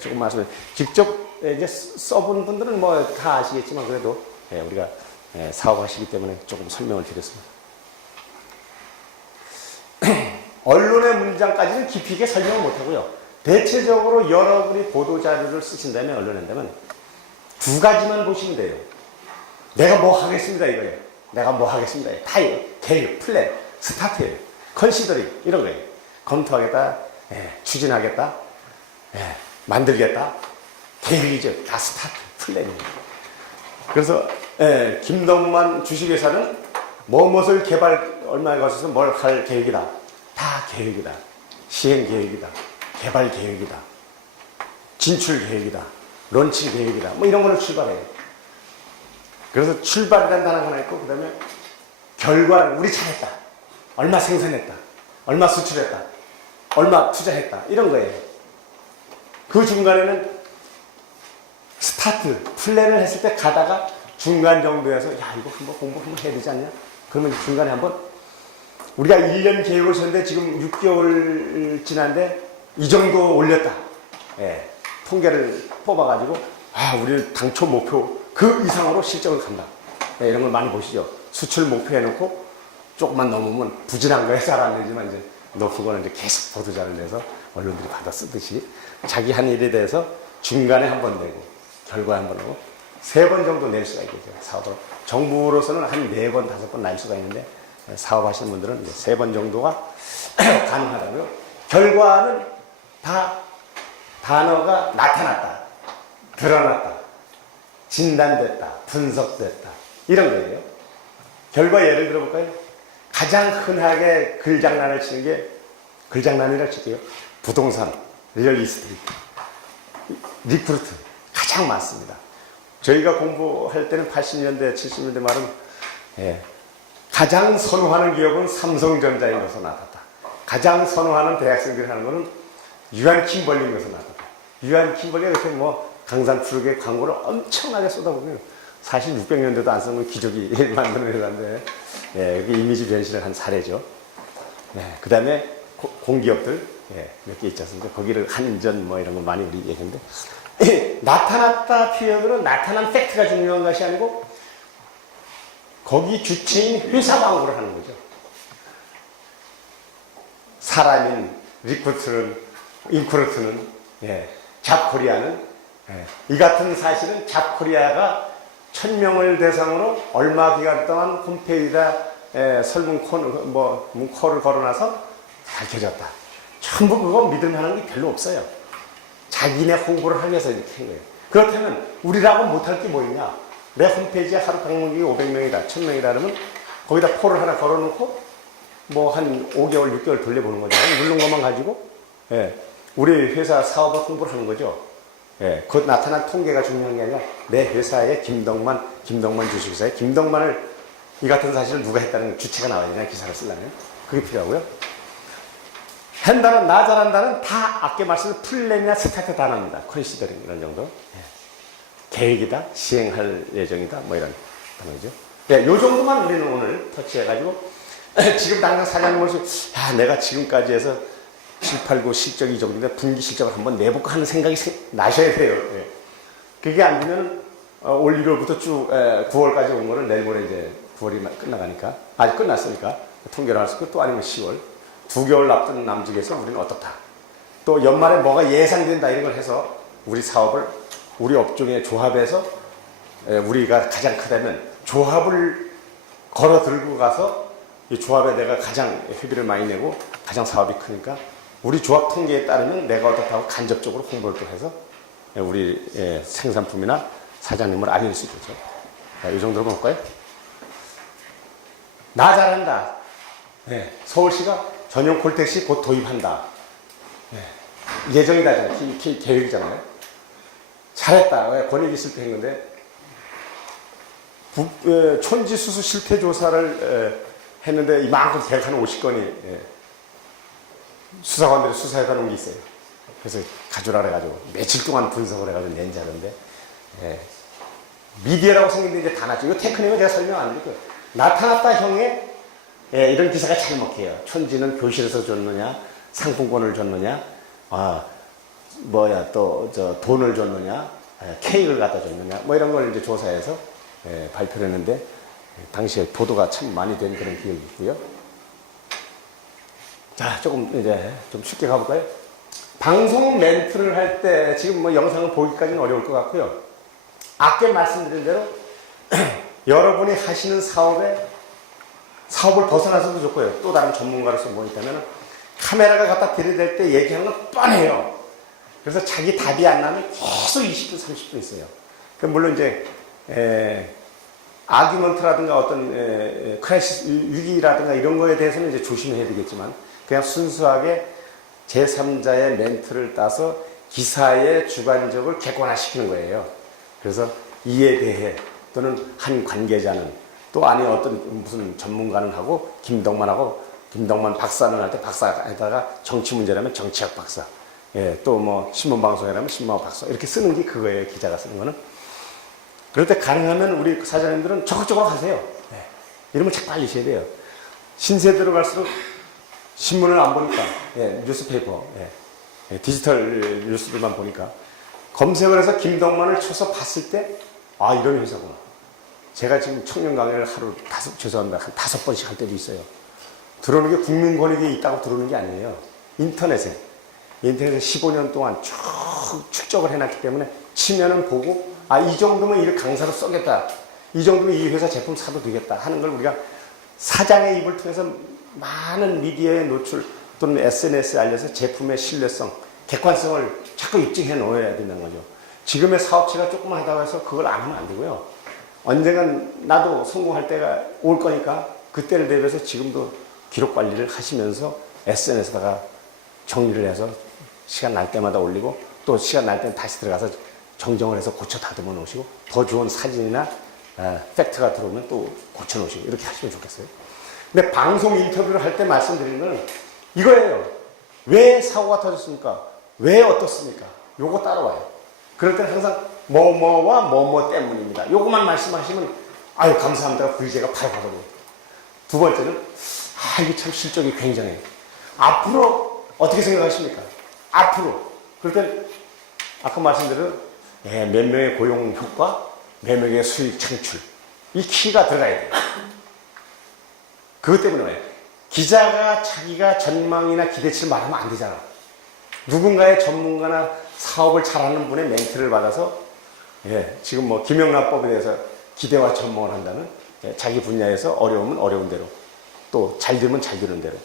조금 말씀을 직접 이제 써본 분들은 뭐 다 아시겠지만 그래도 우리가 사업하시기 때문에 조금 설명을 드렸습니다. 언론의 문장까지는 깊이 있게 설명을 못하고요. 대체적으로 여러분이 보도자료를 쓰신다면 언론에 된다면 두 가지만 보시면 돼요. 내가 뭐 하겠습니다 이거예요. 내가 뭐 하겠습니다. 다 계획, 플랜, 스타트, 컨시더링 이런 거예요. 검토하겠다, 추진하겠다, 만들겠다. 계획이죠. 다 스타트, 플랜이에요. 그래서 김덕만 주식회사는 무엇을 개발 얼마에 걸쳐서 뭘 할 계획이다. 다 계획이다. 시행 계획이다. 개발 계획이다. 진출 계획이다. 론칭 계획이다. 뭐 이런 걸로 출발해요. 그래서 출발이라는 단어가 하나 있고 그 다음에 결과는 우리 잘했다. 얼마 생산했다. 얼마 수출했다. 얼마 투자했다. 이런 거예요. 그 중간에는 스타트, 플랜을 했을 때 가다가 중간 정도에서 야 이거 한번 공부 한번 해야 되지 않냐? 그러면 중간에 한번 우리가 1년 계획을 썼는데 지금 6개월 지났는데 이 정도 올렸다. 통계를 뽑아가지고 우리 당초 목표 그 이상으로 실적을 간다. 이런 걸 많이 보시죠. 수출 목표 해놓고 조금만 넘으면 부진한 거에 잘 안 되지만 이제 높은 거는 이제 계속 보도자를 내서 언론들이 받아 쓰듯이 자기 한 일에 대해서 중간에 한 번 내고 결과에 한 번 내고 3번 정도 낼 수가 있겠죠. 사업으로. 정부로서는 한 4번, 5번 날 수가 있는데 사업하시는 분들은 3번 정도가 가능하다고요. 결과는 다 단어가 나타났다, 드러났다, 진단됐다, 분석됐다 이런 거예요. 결과 예를 들어볼까요? 가장 흔하게 글장난을 치는 게 글장난이라고 칠게요. 부동산, 리얼 이스테이트, 리크루트 가장 많습니다. 저희가 공부할 때는 80년대, 70년대 말은 가장 선호하는 기업은 삼성전자인 것으로 나왔다. 가장 선호하는 대학생들이 하는 것은 유한 킴벌리인 것으로 나왔다. 유한 킴벌리가 이렇게 뭐 강산 트럭에 광고를 엄청나게 쏟아보면 사실 600년대도 안 쓰는 기적이 만드는 회사인데 이게 이미지 변신을 한 사례죠. 그 다음에 공기업들 몇 개 있지 않습니까? 거기를 한전 뭐 이런 거 많이 우리 얘기했는데 나타났다 표현으로 나타난 팩트가 중요한 것이 아니고 거기 주체인 회사 광고를 하는 거죠. 사람인 리크루트는 인크루트는 잡코리아는 이 같은 사실은 잡코리아가 1000명을 대상으로 얼마 기간 동안 홈페이지에다 문코를 걸어놔서 밝혀졌다. 전부 그거 믿을 만한 게 별로 없어요. 자기네 홍보를 하기 위해서 이렇게 한 거예요. 그렇다면 우리라고 못할 게 뭐 있냐? 내 홈페이지에 하루 방문객이 500명이다, 1000명이다 그러면 거기다 포를 하나 걸어놓고 뭐 한 5개월, 6개월 돌려보는 거죠. 누른 것만 가지고 우리 회사 사업을 홍보를 하는 거죠. 그 나타난 통계가 중요한 게 아니라 내 회사의 김덕만 주식회사의 김덕만을 이 같은 사실을 누가 했다는 주체가 나와야 되나 기사를 쓰려면 그게 필요하고요. 한다는 나 잘한다는 다 아까 말씀드린 플랜이나 스타트 단어입니다. 컨시더링 이런 정도. 계획이다, 시행할 예정이다, 뭐 이런 단어죠. 요 정도만 우리는 오늘 터치해가지고 지금 당장 사장님 모습 내가 지금까지 해서 7, 8, 9 실적이 이 정도인데 분기 실적을 한번 내볼까 하는 생각이 나셔야 돼요. 그게 안 되면 올 1월부터 쭉 9월까지 온 거를 내일 모레 이제 9월이 끝나가니까 아직 끝났으니까 통계를 할 수 있고 또 아니면 10월 2개월 앞둔 남직에서 우리는 어떻다. 또 연말에 뭐가 예상된다 이런 걸 해서 우리 사업을 우리 업종의 조합에서 우리가 가장 크다면 조합을 걸어 들고 가서 이 조합에 내가 가장 회비를 많이 내고 가장 사업이 크니까 우리 조합 통계에 따르면 내가 어떻다고 간접적으로 홍보를 또 해서 우리 생산품이나 사장님을 알릴 수 있겠죠. 자, 이 정도로 볼까요? 나 잘한다. 서울시가 전용 콜택시 곧 도입한다. 예정이다. 계획이잖아요. 잘했다. 권익 있을 때 했는데 촌지수수 실태조사를 했는데 이만큼 150건이 수사관들이 수사해 가는 게 있어요. 그래서 가져라 해가지고 며칠 동안 분석을 해가지고 낸 자료인데 미디어라고 생겼는데 이제 다 났죠. 이거 테크닉은 제가 설명 안 드릴게요. 나타났다 형의 이런 기사가 잘 먹혀요. 촌지는 교실에서 줬느냐, 상품권을 줬느냐, 또 돈을 줬느냐, 케이크를 갖다 줬느냐, 뭐 이런 걸 이제 조사해서 발표를 했는데 당시에 보도가 참 많이 된 그런 기억이 있고요. 자, 조금 이제 좀 쉽게 가볼까요? 방송 멘트를 할 때 지금 뭐 영상을 보기까지는 어려울 것 같고요. 아까 말씀드린 대로 여러분이 하시는 사업을 벗어나서도 좋고요. 또 다른 전문가로서 뭐 있다면 카메라가 갖다 들이댈 때 얘기하는 건 뻔해요. 그래서 자기 답이 안 나면 계속 20분, 30분 있어요. 물론 이제 아규먼트라든가 어떤 크라이시스 위기라든가 이런 거에 대해서는 이제 조심해야 되겠지만 그냥 순수하게 제3자의 멘트를 따서 기사의 주관적을 객관화시키는 거예요. 그래서 이에 대해 또는 한 관계자는 또 아니 어떤 무슨 전문가는 하고 김덕만 박사는 할 때 박사에다가 정치 문제라면 정치학 박사, 또 뭐 신문방송이라면 신문학 박사 이렇게 쓰는 게 그거예요. 기자가 쓰는 거는. 그럴 때 가능하면 우리 사장님들은 적극적으로 하세요. 이러면 자꾸 알리셔야 돼요. 신세 들어갈수록 신문을 안 보니까, 뉴스페이퍼, 디지털 뉴스들만 보니까 검색을 해서 김덕만을 쳐서 봤을 때, 이런 회사구나. 제가 지금 청년 강의를 하루 죄송합니다. 한 5번씩 할 때도 있어요. 들어오는 게 국민권익에 있다고 들어오는 게 아니에요. 인터넷에 15년 동안 쭉 축적을 해놨기 때문에 치면은 보고, 이 정도면 이를 강사로 써겠다. 이 정도면 이 회사 제품 사도 되겠다 하는 걸 우리가 사장의 입을 통해서 많은 미디어에 노출 또는 SNS에 알려서 제품의 신뢰성, 객관성을 자꾸 입증해 놓아야 된다는 거죠. 지금의 사업체가 조금만 하다고 해서 그걸 안 하면 안 되고요. 언젠간 나도 성공할 때가 올 거니까 그때를 대비해서 지금도 기록 관리를 하시면서 SNS에다가 정리를 해서 시간 날 때마다 올리고 또 시간 날 때는 다시 들어가서 정정을 해서 고쳐 다듬어 놓으시고 더 좋은 사진이나 팩트가 들어오면 또 고쳐 놓으시고 이렇게 하시면 좋겠어요. 근데 방송 인터뷰를 할 때 말씀드리는 건 이거예요. 왜 사고가 터졌습니까? 왜 어떻습니까? 요거 따라와요. 그럴 때는 항상 뭐뭐와 뭐뭐 때문입니다. 요거만 말씀하시면 감사합니다. VJ가 바로 받아보고. 두 번째는 이게 참 실적이 굉장해요. 앞으로 어떻게 생각하십니까? 앞으로. 그럴 땐 아까 말씀드린 몇 명의 고용 효과, 몇 명의 수익 창출. 이 키가 들어가야 돼요. 그것 때문에 기자가 자기가 전망이나 기대치를 말하면 안 되잖아. 누군가의 전문가나 사업을 잘하는 분의 멘트를 받아서 지금 뭐 김영란법에 대해서 기대와 전망을 한다는 자기 분야에서 어려우면 어려운 대로 또 잘 되면 잘 되는 대로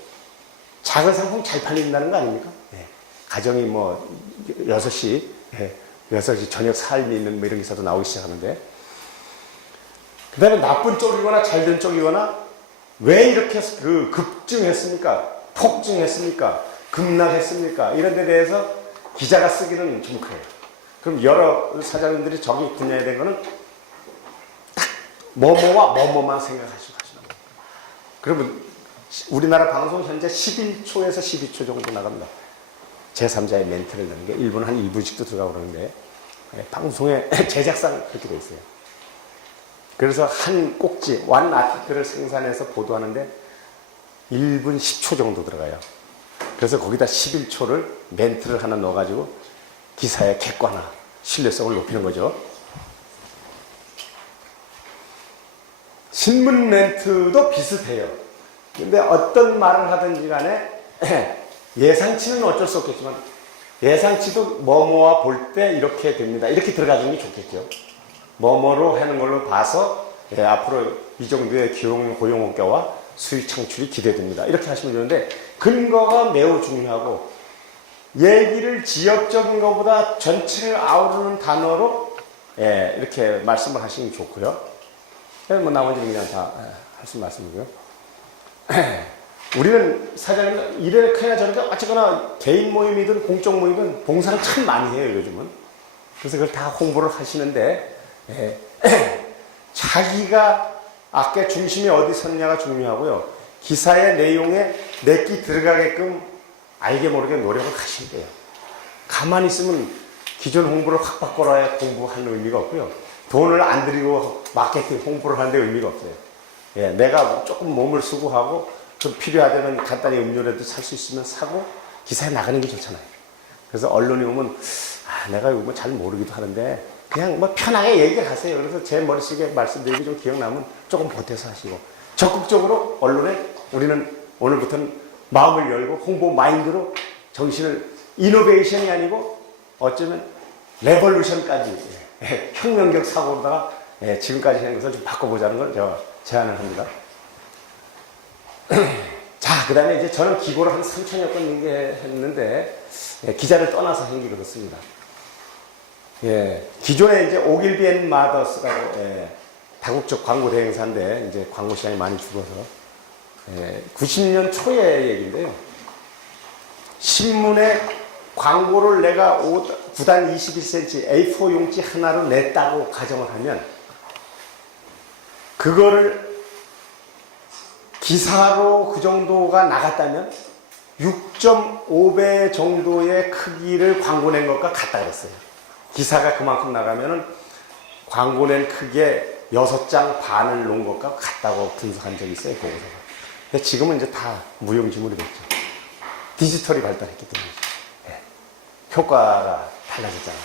작은 상품 잘 팔린다는 거 아닙니까? 가정이 뭐 6시 저녁 삶이 있는 뭐 이런 기사도 나오기 시작하는데 그 다음에 나쁜 쪽이거나 잘 된 쪽이거나 왜 이렇게 급증했습니까? 폭증했습니까? 급락했습니까? 이런 데 대해서 기자가 쓰기는 좀 그래요. 그럼 여러 사장님들이 저기 분야에 대한 거는 딱 뭐뭐와 뭐뭐만 생각하시고 하시는 거예요. 그러면 우리나라 방송 현재 11초에서 12초 정도 나갑니다. 제3자의 멘트를 넣는 게 1분 한 1분씩도 들어가고 그러는데 방송의 제작상 그렇게 돼 있어요. 그래서 한 꼭지, 완 아티클을 생산해서 보도하는데 1분 10초 정도 들어가요. 그래서 거기다 11초를 멘트를 하나 넣어가지고 기사의 객관화, 신뢰성을 높이는 거죠. 신문 멘트도 비슷해요. 근데 어떤 말을 하든지 간에 예상치는 어쩔 수 없겠지만 예상치도 뭐뭐와 볼 때 이렇게 됩니다. 이렇게 들어가주는 게 좋겠죠. 뭐뭐로 하는 걸로 봐서 예, 앞으로 이 정도의 고용 효과와 수익 창출이 기대됩니다. 이렇게 하시면 되는데 근거가 매우 중요하고 얘기를 지역적인 것보다 전체를 아우르는 단어로 예, 이렇게 말씀을 하시는 게 좋고요. 뭐 나머지는 그냥 다 하신 말씀이고요. 우리는 사장님 이렇게나 저렇게 어쨌거나 개인 모임이든 공적 모임이든 봉사를 참 많이 해요 요즘은. 그래서 그걸 다 홍보를 하시는데 예, 자기가 아까 중심이 어디 섰냐가 중요하고요. 기사의 내용에 내끼 들어가게끔 알게 모르게 노력을 하시면 돼요. 가만히 있으면 기존 홍보를 확 바꿔라 공부하는 의미가 없고요. 돈을 안 들이고 마케팅 홍보를 하는데 의미가 없어요. 예, 내가 조금 몸을 수고하고 좀 필요하다면 간단히 음료라도 살 수 있으면 사고 기사에 나가는 게 좋잖아요. 그래서 언론이 오면 내가 이거 뭐 잘 모르기도 하는데 그냥 뭐 편하게 얘기하세요. 그래서 제 머릿속에 말씀드리기 좀 기억나면 조금 보태서 하시고 적극적으로 언론에 우리는 오늘부터는 마음을 열고 홍보 마인드로 정신을 이노베이션이 아니고 어쩌면 레볼루션까지 혁명적 사고로다가 지금까지 한 것을 좀 바꿔보자는 걸 제가 제안을 합니다. 자, 그 다음에 이제 저는 기고를 한 3,000여 건 연계했는데 기자를 떠나서 한 게 그렇습니다. 예, 기존에 이제 오길비 앤 마더스라고 다국적 광고 대행사인데 이제 광고 시장이 많이 죽어서 90년 초의 얘기인데요. 신문에 광고를 내가 9단 21cm A4 용지 하나로 냈다고 가정을 하면 그거를 기사로 그 정도가 나갔다면 6.5배 정도의 크기를 광고 낸 것과 같다 그랬어요. 기사가 그만큼 나가면은 광고 낸 크기에 6장 반을 놓은 것과 같다고 분석한 적이 있어요, 보고서가. 근데 지금은 이제 다 무용지물이 됐죠. 디지털이 발달했기 때문에. 효과가 달라졌잖아요.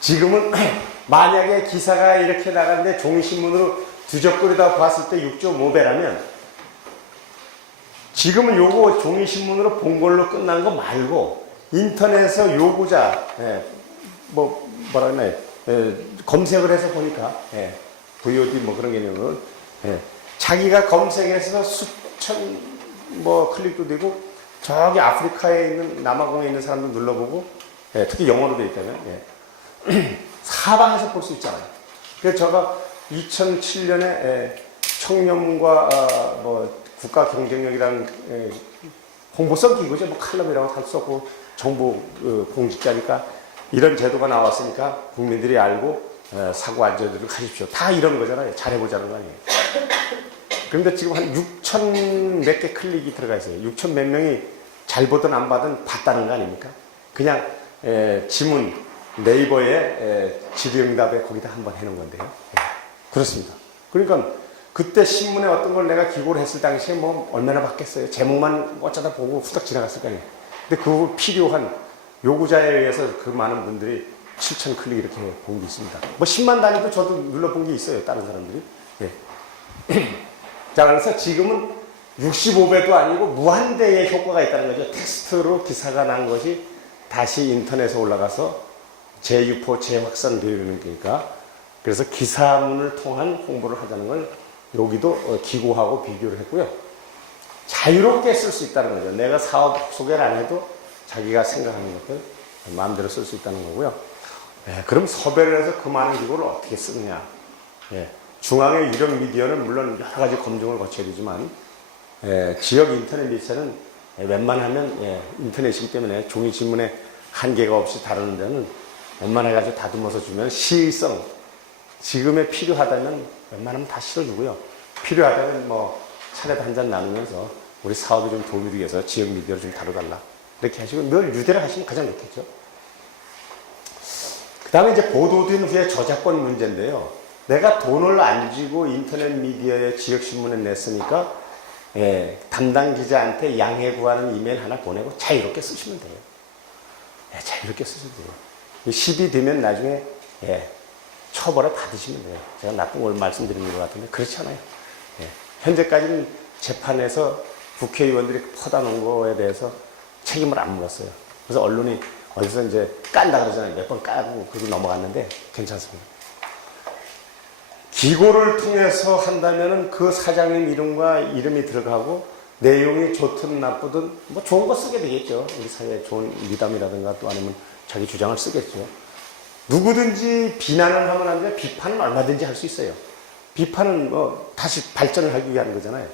지금은 만약에 기사가 이렇게 나가는데 종이신문으로 뒤적거리다 봤을 때 6.5배라면 지금은 요거 종이신문으로 본 걸로 끝난 거 말고 인터넷에서 요구자 뭐라 그러나 검색을 해서 보니까 VOD 뭐 그런 개념으로 자기가 검색해서 수천 뭐 클릭도 되고 저기 아프리카에 있는 남아공에 있는 사람도 눌러보고 특히 영어로 되어 있다면 사방에서 볼 수 있잖아요. 그래서 제가 2007년에 청렴과 뭐 국가 경쟁력이라는 홍보성 기구죠. 뭐 칼럼이라고 할 수 없고 정부 공직자니까 이런 제도가 나왔으니까 국민들이 알고 사고 안전을 하십시오. 다 이런 거잖아요. 잘해보자는 거 아니에요. 그런데 지금 한 6천 몇 개 클릭이 들어가 있어요. 6천 몇 명이 잘 보든 안 받든 봤다는 거 아닙니까? 그냥 지문 네이버에 질의응답에 거기다 한번 해놓은 건데요. 그렇습니다. 그러니까 그때 신문에 어떤 걸 내가 기고를 했을 당시에 뭐 얼마나 받겠어요. 제목만 어쩌다 보고 후딱 지나갔을 거 아니에요. 근데 그 필요한 요구자에 의해서 그 많은 분들이 7천 클릭 이렇게 본 게 있습니다. 뭐 10만 단위도 저도 눌러본 게 있어요. 다른 사람들이. 자, 그래서 지금은 65배도 아니고 무한대의 효과가 있다는 거죠. 텍스트로 기사가 난 것이 다시 인터넷에 올라가서 재유포, 재확산되는 거니까. 그래서 기사문을 통한 홍보를 하자는 걸 여기도 기고하고 비교를 했고요. 자유롭게 쓸 수 있다는 거죠. 내가 사업 소개를 안 해도 자기가 생각하는 것들 마음대로 쓸 수 있다는 거고요. 그럼 섭외를 해서 그 많은 기고를 어떻게 쓰느냐. 중앙의 유력 미디어는 물론 여러 가지 검증을 거쳐야 되지만 지역 인터넷 매체는 웬만하면 인터넷이기 때문에 종이 신문에 한계가 없이 다루는 데는 웬만해가지고 다듬어서 주면 시의성 지금에 필요하다면 웬만하면 다 실어주고요. 필요하다면 뭐 차례도 한잔 나누면서 우리 사업에 좀 도움이 되기 위해서 지역 미디어를 좀 다뤄달라 이렇게 하시고 늘 유대를 하시면 가장 좋겠죠. 그 다음에 이제 보도된 후에 저작권 문제인데요. 내가 돈을 안 주고 인터넷 미디어에 지역신문에 냈으니까 담당 기자한테 양해 구하는 이메일 하나 보내고 자유롭게 쓰시면 돼요. 자유롭게 쓰시면 돼요. 시비 되면 나중에 처벌을 받으시면 돼요. 제가 나쁜 걸 말씀드리는 것 같은데 그렇지 않아요. 현재까지는 재판에서 국회의원들이 퍼다 놓은 거에 대해서 책임을 안 물었어요. 그래서 언론이 어디서 이제 깐다 그러잖아요. 몇 번 까고 그러고 넘어갔는데 괜찮습니다. 기고를 통해서 한다면은 그 사장님 이름과 이름이 들어가고 내용이 좋든 나쁘든 뭐 좋은 거 쓰게 되겠죠. 우리 사회에 좋은 미담이라든가 또 아니면 자기 주장을 쓰겠죠. 누구든지 비난을 하면 안 돼. 비판은 얼마든지 할 수 있어요. 비판은 뭐 다시 발전을 하기 위한 거잖아요.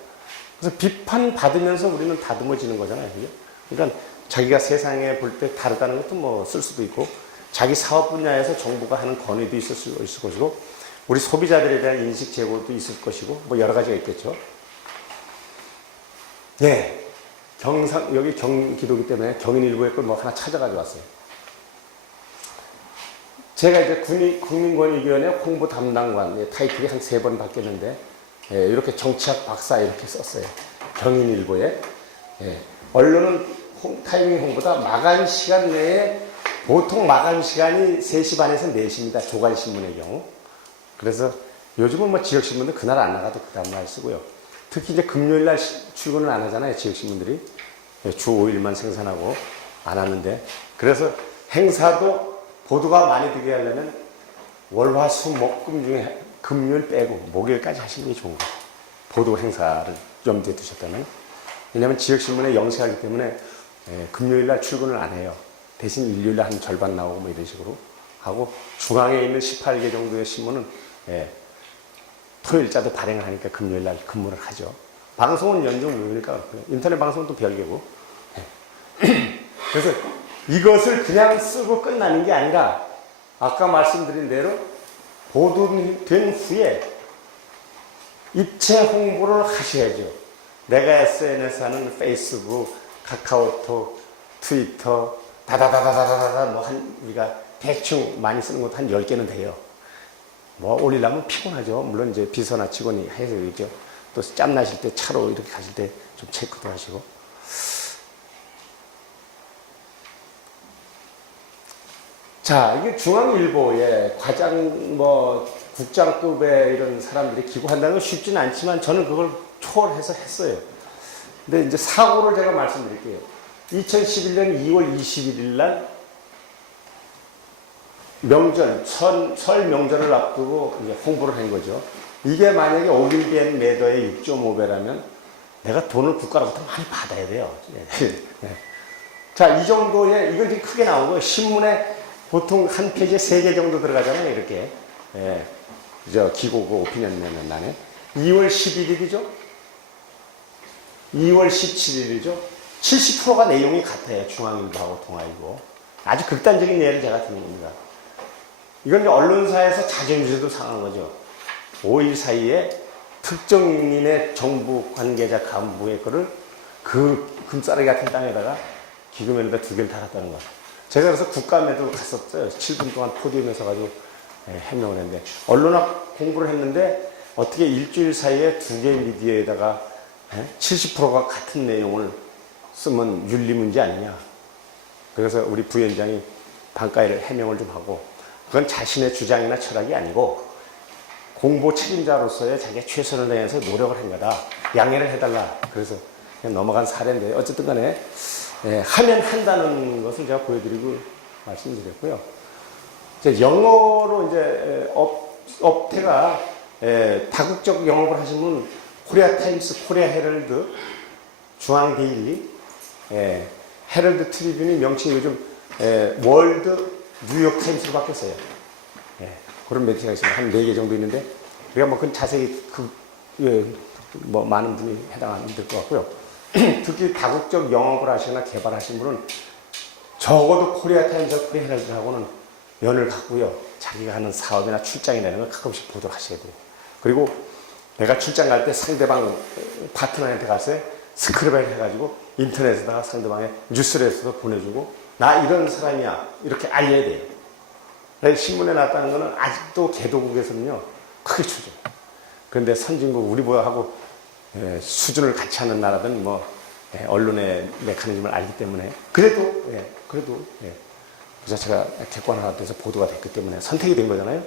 그래서 비판 받으면서 우리는 다듬어지는 거잖아요. 그죠? 그러니까 자기가 세상에 볼 때 다르다는 것도 뭐 쓸 수도 있고 자기 사업 분야에서 정부가 하는 건의도 있을 것이고 우리 소비자들에 대한 인식 제고도 있을 것이고 뭐 여러 가지가 있겠죠. 네. 여기 경기도기 때문에 경인일보의 걸 뭐 하나 찾아가지고 왔어요. 제가 이제 국민권익위원회 홍보 담당관 타이틀이 한 3번 바뀌었는데 이렇게 정치학 박사 이렇게 썼어요. 경인일보에. 언론은 타이밍 홍보다 마감 시간 내에 보통 마감 시간이 3시 반에서 4시입니다. 조간신문의 경우. 그래서 요즘은 뭐 지역신문들 그날 안 나가도 그 다음날 쓰고요. 특히 이제 금요일날 출근을 안 하잖아요. 지역신문들이. 주 5일만 생산하고 안 하는데. 그래서 행사도 보도가 많이 되게 하려면 월화수목금 중에 금요일 빼고 목요일까지 하시는 게 좋은 거예요. 보도 행사를 염두에 두셨다면. 왜냐하면 지역신문에 영세하기 때문에 금요일날 출근을 안 해요. 대신 일요일날 한 절반 나오고 뭐 이런 식으로 하고 중앙에 있는 18개 정도의 신문은 토요일자도 발행을 하니까 금요일날 근무를 하죠. 방송은 연중 무휴니까 인터넷 방송은 또 별개고. 그래서 이것을 그냥 쓰고 끝나는 게 아니라 아까 말씀드린 대로 보도된 후에 입체 홍보를 하셔야죠. 내가 SNS 하는 페이스북, 카카오톡, 트위터, 다다다다다다다 뭐 우리가 대충 많이 쓰는 것도 한 10개는 돼요. 뭐 올리려면 피곤하죠. 물론 이제 비서나 직원이 해야 되겠죠. 또 짬나실 때 차로 이렇게 가실 때 좀 체크도 하시고. 자, 이게 중앙일보에 과장, 국장급의 이런 사람들이 기고한다는 건 쉽지는 않지만 저는 그걸 초월해서 했어요. 근데 이제 사고를 제가 말씀드릴게요. 2011년 2월 21일 날 명절, 설 명절을 앞두고 이제 홍보를 한 거죠. 이게 만약에 오빌비엔 매더의 6.5배라면 내가 돈을 국가로부터 많이 받아야 돼요. 자, 이 정도의, 이건 지금 크게 나온 거예요. 신문에 보통 한 페이지에 3개 정도 들어가잖아요, 이렇게. 기고고 오피니언 내는 날에. 2월 11일이죠? 2월 17일이죠? 70%가 내용이 같아요. 중앙일보하고 동아일보. 아주 극단적인 예를 제가 드는 겁니다. 이건 이제 언론사에서 자존심도 상한 거죠. 5일 사이에 특정인의 정부 관계자 간부의 거를 그 금싸라기 같은 땅에다가 기금에다 2개를 달았다는 거. 제가 그래서 국감에도 갔었어요. 7분 동안 포디움에 서가지고 해명을 했는데 언론학 공부를 했는데 어떻게 일주일 사이에 2개의 미디어에다가 70%가 같은 내용을 쓰면 윤리 문제 아니냐. 그래서 우리 부위원장이 반가이를 해명을 좀 하고 그건 자신의 주장이나 철학이 아니고 공보 책임자로서의 자기가 최선을 다해서 노력을 한 거다. 양해를 해달라. 그래서 그냥 넘어간 사례인데 어쨌든 간에 하면 한다는 것을 제가 보여드리고 말씀드렸고요. 이제 영어로 이제 업태가 다국적 영업을 하시면 코리아 타임스, 코리아 헤럴드, 중앙 데일리, 헤럴드 트리뷴이 명칭이 요즘 월드 뉴욕 타임스로 바뀌었어요. 그런 매체가 있습니다. 한 4개 정도 있는데, 우리가 뭐 그건 자세히 많은 분이 해당하면 될 것 같고요. 특히 다국적 영업을 하시거나 개발하신 분은 적어도 코리아 타임스, 코리아 헤럴드하고는 연을 갖고요. 자기가 하는 사업이나 출장이라는 걸 가끔씩 보도록 하셔야 돼요. 그리고 내가 출장 갈 때 상대방 파트너한테 가서 스크랩을 해가지고 인터넷에다가 상대방의 뉴스레터도 보내주고 나 이런 사람이야 이렇게 알려야 돼요. 신문에 났다는 거는 아직도 개도국에서는요 크게 추죠. 그런데 선진국 우리하고 수준을 같이 하는 나라든 언론의 메커니즘을 알기 때문에 그래도 그 자체가 객관화돼서 보도가 됐기 때문에 선택이 된 거잖아요.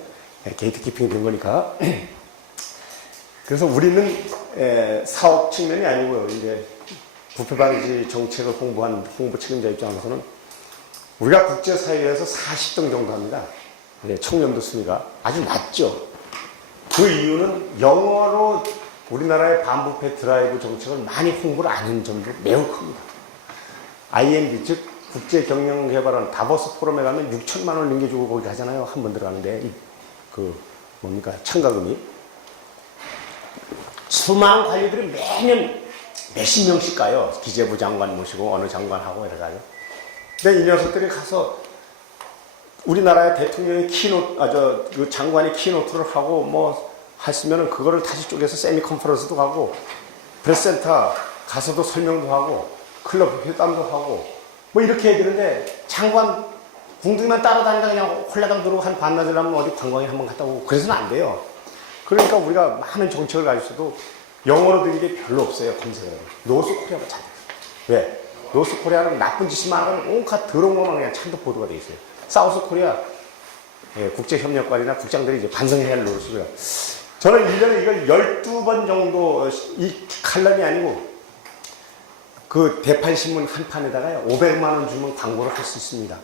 게이트키핑이 된 거니까. 그래서 우리는 사업 측면이 아니고요. 이제 부패 방지 정책을 홍보한 홍보 책임자 입장에서는 우리가 국제사회에서 40등 정도 합니다. 청렴도 순위가 아주 낮죠. 그 이유는 영어로 우리나라의 반부패 드라이브 정책을 많이 홍보를 안 하는 점도 매우 큽니다. IMD, 즉 국제경영개발원 다보스 포럼에 가면 6천만 원 넘겨주고 거기 가잖아요. 한 번 들어가는데 뭡니까 참가금이 수많은 관리들이 매년 몇십 명씩 가요. 기재부 장관 모시고 어느 장관하고 이래가지고. 근데 이 녀석들이 가서 우리나라의 대통령이 그 장관이 키노트를 하고 뭐 했으면은 그거를 다시 쪼개서 세미 컨퍼런스도 가고 프레스센터 가서도 설명도 하고 클럽 회담도 하고 뭐 이렇게 해야 되는데 장관 궁둥이만 따라다니다 그냥 홀라당 들어오고 한 반나절 하면 어디 관광에 한번 갔다 오고 그래서는 안 돼요. 그러니까 우리가 많은 정책을 가지고 있어도 영어로 된 게 별로 없어요. 검색을. 노스코리아가 잘 돼요. 왜? 노스코리아는 나쁜 짓만 하고 온갖 더러운 것만 그냥 찬도 보도가 돼 있어요. 사우스코리아 국제협력관이나 국장들이 이제 반성해야 할 노릇이고요. 저는 1년에 이걸 12번 정도 이 칼럼이 아니고 그 대판신문 한 판에다가요 500만 원 주면 광고를 할 수 있습니다.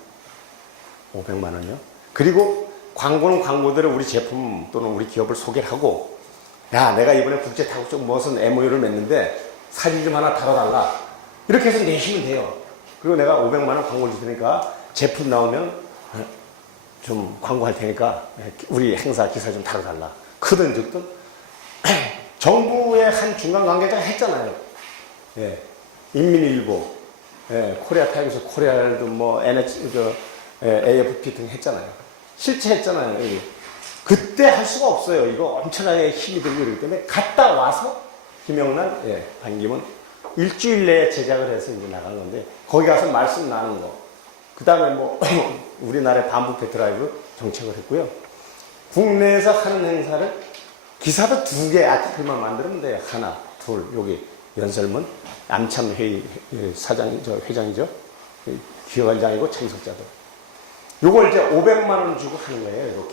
500만 원요. 그리고 광고는 광고대로 우리 제품 또는 우리 기업을 소개를 하고 야 내가 이번에 국제타국적 무슨 MOU를 맺는데 사진 좀 하나 달아달라 이렇게 해서 내시면 돼요. 그리고 내가 500만 원 광고를 줄 테니까 제품 나오면 좀 광고할 테니까 우리 행사 기사 좀 달아달라. 크든 적든 정부의 한 중간 관계자가 했잖아요. 예. 인민일보, 코리아타임스, 코리아도 뭐 AFP 등 했잖아요. 실제 했잖아요. 여기. 그때 할 수가 없어요. 이거 엄청나게 힘이 들고 이러기 때문에 갔다 와서 김영란, 반기문 일주일 내에 제작을 해서 이제 나간 건데 거기 가서 말씀 나눈 거. 그 다음에 뭐 우리나라의 반부패 드라이브 정책을 했고요. 국내에서 하는 행사를 기사도 2개 아티클만 만들면 돼요. 하나, 둘, 여기 연설문, 암참회의 회장이죠. 기획원장이고 참석자도. 요걸 이제 500만 원 주고 하는 거예요.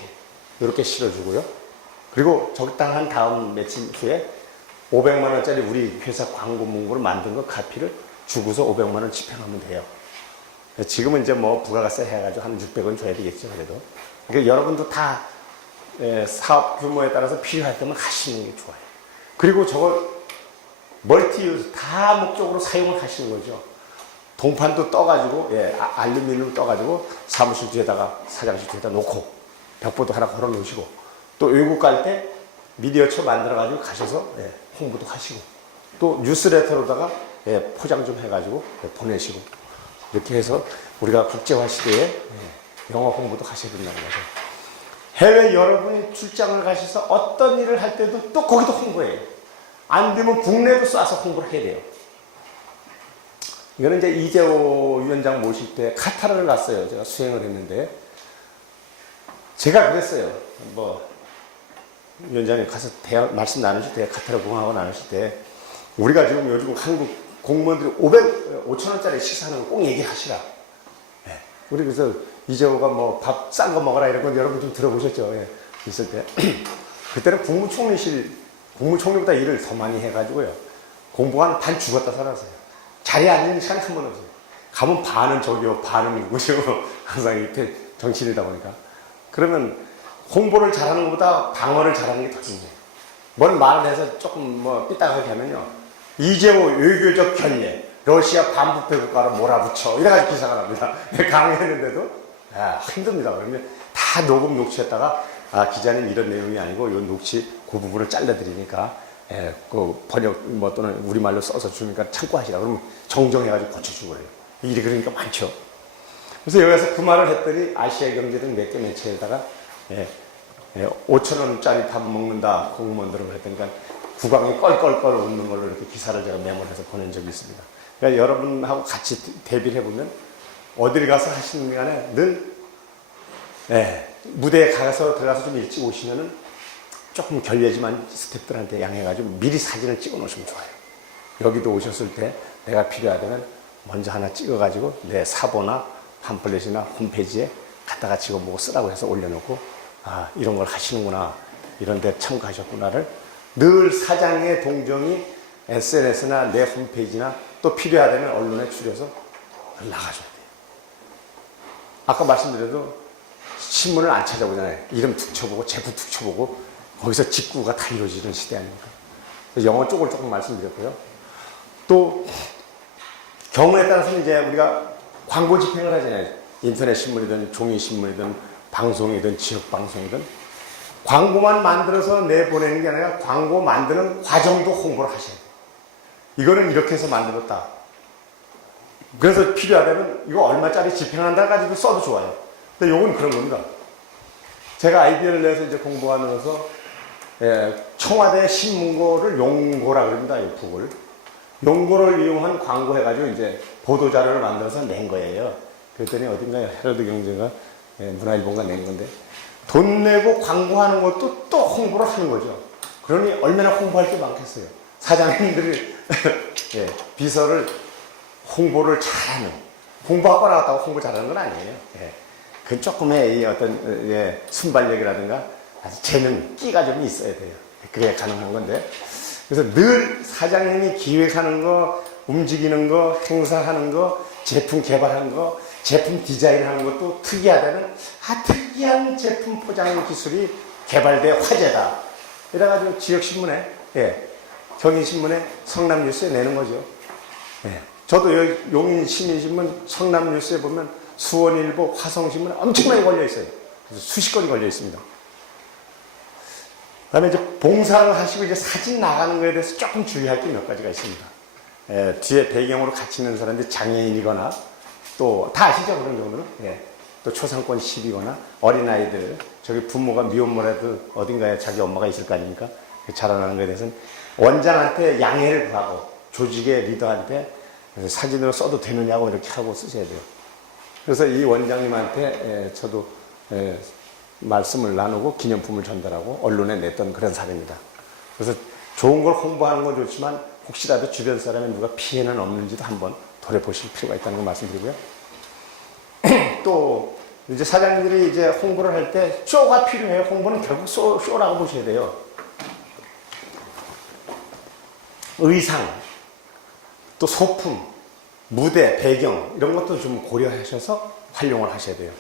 이렇게 실어주고요. 그리고 적당한 다음 며칠 후에 500만 원짜리 우리 회사 광고 문구를 만든 거 카피를 주고서 500만 원 집행하면 돼요. 지금은 이제 뭐 부가가세 해가지고 한 600원 줘야 되겠죠. 그래도. 그러니까 여러분도 다 사업 규모에 따라서 필요할 때만 하시는 게 좋아요. 그리고 저걸 멀티유즈 다 목적으로 사용을 하시는 거죠. 동판도 떠가지고 알루미늄 떠가지고 사무실 뒤에다가 사장실 뒤에다 놓고 벽보도 하나 걸어 놓으시고 또 외국 갈 때 미디어처 만들어 가지고 가셔서 홍보도 하시고 또 뉴스레터로다가 포장 좀 해가지고 보내시고 이렇게 해서 우리가 국제화 시대에 영어 홍보도 하셔야 된다는 거죠. 해외 여러분이 출장을 가셔서 어떤 일을 할 때도 또 거기도 홍보해요. 안 되면 국내도 쏴서 홍보를 해야 돼요. 이거는 이제 이재호 위원장 모실 때 카타르를 갔어요. 제가 수행을 했는데 제가 그랬어요. 뭐 위원장님 가서 말씀 나누실 때 카타르 공항하고 나누실 때 우리가 지금 요즘 한국 공무원들이 5,000원짜리 식사하는 거 꼭 얘기하시라. 우리 그래서 이재호가 뭐 밥 싼 거 먹어라 이런 건 여러분 좀 들어보셨죠? 있을 때 그때는 국무총리보다 일을 더 많이 해가지고요. 공부가 반 죽었다 살았어요. 자리에 앉는 시간이 한 번 없어요. 가면 반은 저기요, 반은 누구죠? 항상 이렇게 정치인이다 보니까. 그러면 홍보를 잘하는 것보다 방어를 잘하는 게 더 중요해요. 뭔 말을 해서 조금 뭐 삐딱하게 하면요. 이재호 외교적 결례, 러시아 반부패 국가로 몰아붙여. 이래가지고 기사가 납니다. 강의했는데도 힘듭니다. 그러면 다 녹음 녹취했다가 기자님 이런 내용이 아니고 이 녹취 그 부분을 잘라드리니까 그 번역 뭐 또는 우리말로 써서 주니까 참고하시라. 그러면 정정해가지고 고쳐주고 그래요. 일이 그러니까 많죠. 그래서 여기서 그 말을 했더니 아시아경제 등 몇 개 매체에다가 5,000원짜리 밥 먹는다 공무원들은 그랬더니까 국왕이 껄껄껄 웃는 걸로 이렇게 기사를 제가 메모해서 보낸 적이 있습니다. 그러니까 여러분하고 같이 대비를 해보면 어딜 가서 하시는 간에 늘 무대에 들어가서 좀 일찍 오시면은 조금 결례지만 스태프들한테 양해가지고 미리 사진을 찍어 놓으시면 좋아요. 여기도 오셨을 때 내가 필요하다면 먼저 하나 찍어가지고 내 사보나 팜플렛이나 홈페이지에 갖다가 찍어보고 쓰라고 해서 올려놓고 이런 걸 하시는구나, 이런 데 참가하셨구나를 늘 사장의 동정이 SNS나 내 홈페이지나 또 필요하다면 언론에 추려서 나가줘야 돼요. 아까 말씀드려도 신문을 안 찾아보잖아요. 이름 툭 쳐보고 제품 툭 쳐보고 거기서 직구가 다 이루어지는 시대 아닙니까? 그래서 영어 쪽을 조금 말씀드렸고요. 또 경우에 따라서는 이제 우리가 광고 집행을 하잖아요. 인터넷 신문이든 종이 신문이든 방송이든 지역 방송이든 광고만 만들어서 내보내는 게 아니라 광고 만드는 과정도 홍보를 하셔야 돼요. 이거는 이렇게 해서 만들었다. 그래서 필요하다면 이거 얼마짜리 집행한다 가지고 써도 좋아요. 근데 요건 그런 겁니다. 제가 아이디어를 내서 이제 공부하면서 청와대 신문고를 용고라 그럽니다. 이 북을. 용고를 이용한 광고 해가지고 이제 보도자료를 만들어서 낸 거예요. 그랬더니 어딘가에 헤럴드 경제가 문화일보가 낸 건데 돈 내고 광고하는 것도 또 홍보를 하는 거죠. 그러니 얼마나 홍보할 게 많겠어요. 사장님들이 비서를 홍보를 잘하는, 공부하고 나왔다고 홍보 잘하는 건 아니에요. 그 조금의 이 어떤 순발력이라든가 아주 재능, 끼가 좀 있어야 돼요. 그래야 가능한 건데. 그래서 늘 사장님이 기획하는 거, 움직이는 거, 행사하는 거, 제품 개발하는 거, 제품 디자인하는 것도 특이하다는 특이한 제품 포장 기술이 개발돼 화제다. 이래가지고 지역신문에, 경인신문에, 성남뉴스에 내는 거죠. 저도 여기 용인시민신문, 성남뉴스에 보면 수원일보, 화성신문 엄청나게 걸려 있어요. 그래서 수십 건이 걸려 있습니다. 그 다음에 이제 봉사를 하시고 이제 사진 나가는 거에 대해서 조금 주의할 게 몇 가지가 있습니다. 뒤에 배경으로 같이 있는 사람들이 장애인이거나 또 다 아시죠? 그런 경우는? 또 초상권 시비거나 어린아이들, 저기 부모가 미혼모라도 어딘가에 자기 엄마가 있을 거 아닙니까? 자라나는 거에 대해서는 원장한테 양해를 구하고 조직의 리더한테 사진으로 써도 되느냐고 이렇게 하고 쓰셔야 돼요. 그래서 이 원장님한테 저도 말씀을 나누고 기념품을 전달하고 언론에 냈던 그런 사례입니다. 그래서 좋은 걸 홍보하는 건 좋지만 혹시라도 주변 사람에 누가 피해는 없는지도 한번 돌아보실 필요가 있다는 걸 말씀드리고요. 또 이제 사장님들이 이제 홍보를 할 때 쇼가 필요해요. 홍보는 결국 쇼라고 보셔야 돼요. 의상, 또 소품, 무대, 배경 이런 것도 좀 고려하셔서 활용을 하셔야 돼요.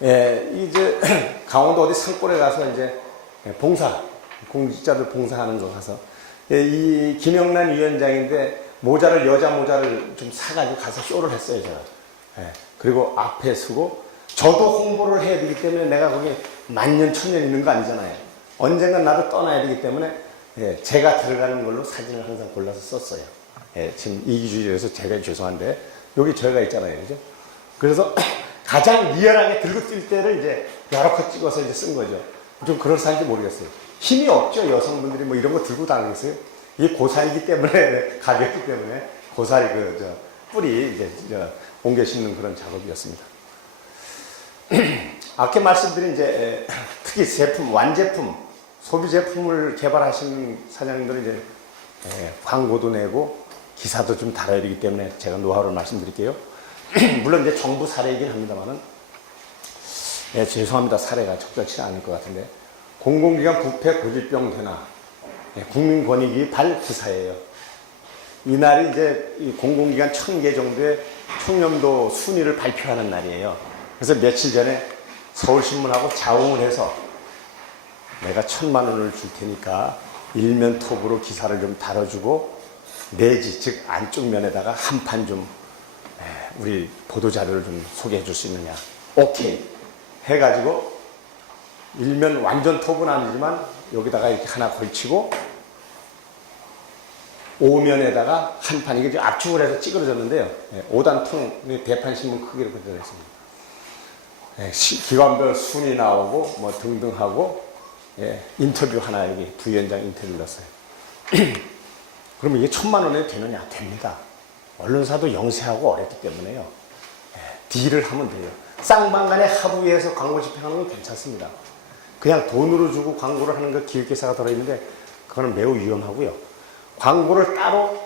이제 강원도 어디 산골에 가서 이제 봉사, 공직자들 봉사하는 거 가서 이 김영란 위원장인데 모자를 여자 모자를 좀 사가지고 가서 쇼를 했어요 제가. 그리고 앞에 서고 저도 홍보를 해야 되기 때문에 내가 거기 만년 천년 있는 거 아니잖아요. 언젠간 나도 떠나야 되기 때문에 제가 들어가는 걸로 사진을 항상 골라서 썼어요. 지금 이기주의에서 제가 죄송한데 여기 저희가 있잖아요, 그죠? 그래서 가장 리얼하게 들고 뛸 때를 이제 여러 컷 찍어서 이제 쓴 거죠. 좀 그럴싸한지 모르겠어요. 힘이 없죠, 여성분들이 뭐 이런 거 들고 다니겠어요? 이게 고사이기 때문에, 가볍기 때문에, 고사리 뿌리 이제 옮겨 심는 그런 작업이었습니다. 아까 말씀드린 이제 특히 제품, 완제품, 소비 제품을 개발하신 사장님들은 이제 광고도 내고 기사도 좀 달아야 되기 때문에 제가 노하우를 말씀드릴게요. 물론 이제 정부 사례이긴 합니다만은, 죄송합니다. 사례가 적절치 않을 것 같은데, 공공기관 부패 고질병 되나, 국민권익위 발 기사예요. 이날이 이제 이 공공기관 1000개 정도의 총연도 순위를 발표하는 날이에요. 그래서 며칠 전에 서울신문하고 자웅을 해서 내가 1000만 원을 줄 테니까 일면 톱으로 기사를 좀 다뤄주고 내지, 즉 안쪽 면에다가 한 판 좀 우리 보도자료를 좀 소개해 줄 수 있느냐. 오케이 해가지고 일면 완전 톱은 아니지만 여기다가 이렇게 하나 걸치고 오면에다가 한 판, 이게 압축을 해서 찌그러졌는데요. 5단통 대판신문 크기로 그려졌습니다. 기관별 순위 나오고 뭐 등등 하고 인터뷰 하나 여기 부위원장 인터뷰를 넣었어요. 그러면 이게 1000만 원에 되느냐? 됩니다. 언론사도 영세하고 어렵기 때문에요. 딜을 하면 돼요. 쌍방간의 합의해서 광고 집행하는 건 괜찮습니다. 그냥 돈으로 주고 광고를 하는 거 기획기사가 들어있는데 그거는 매우 위험하고요. 광고를 따로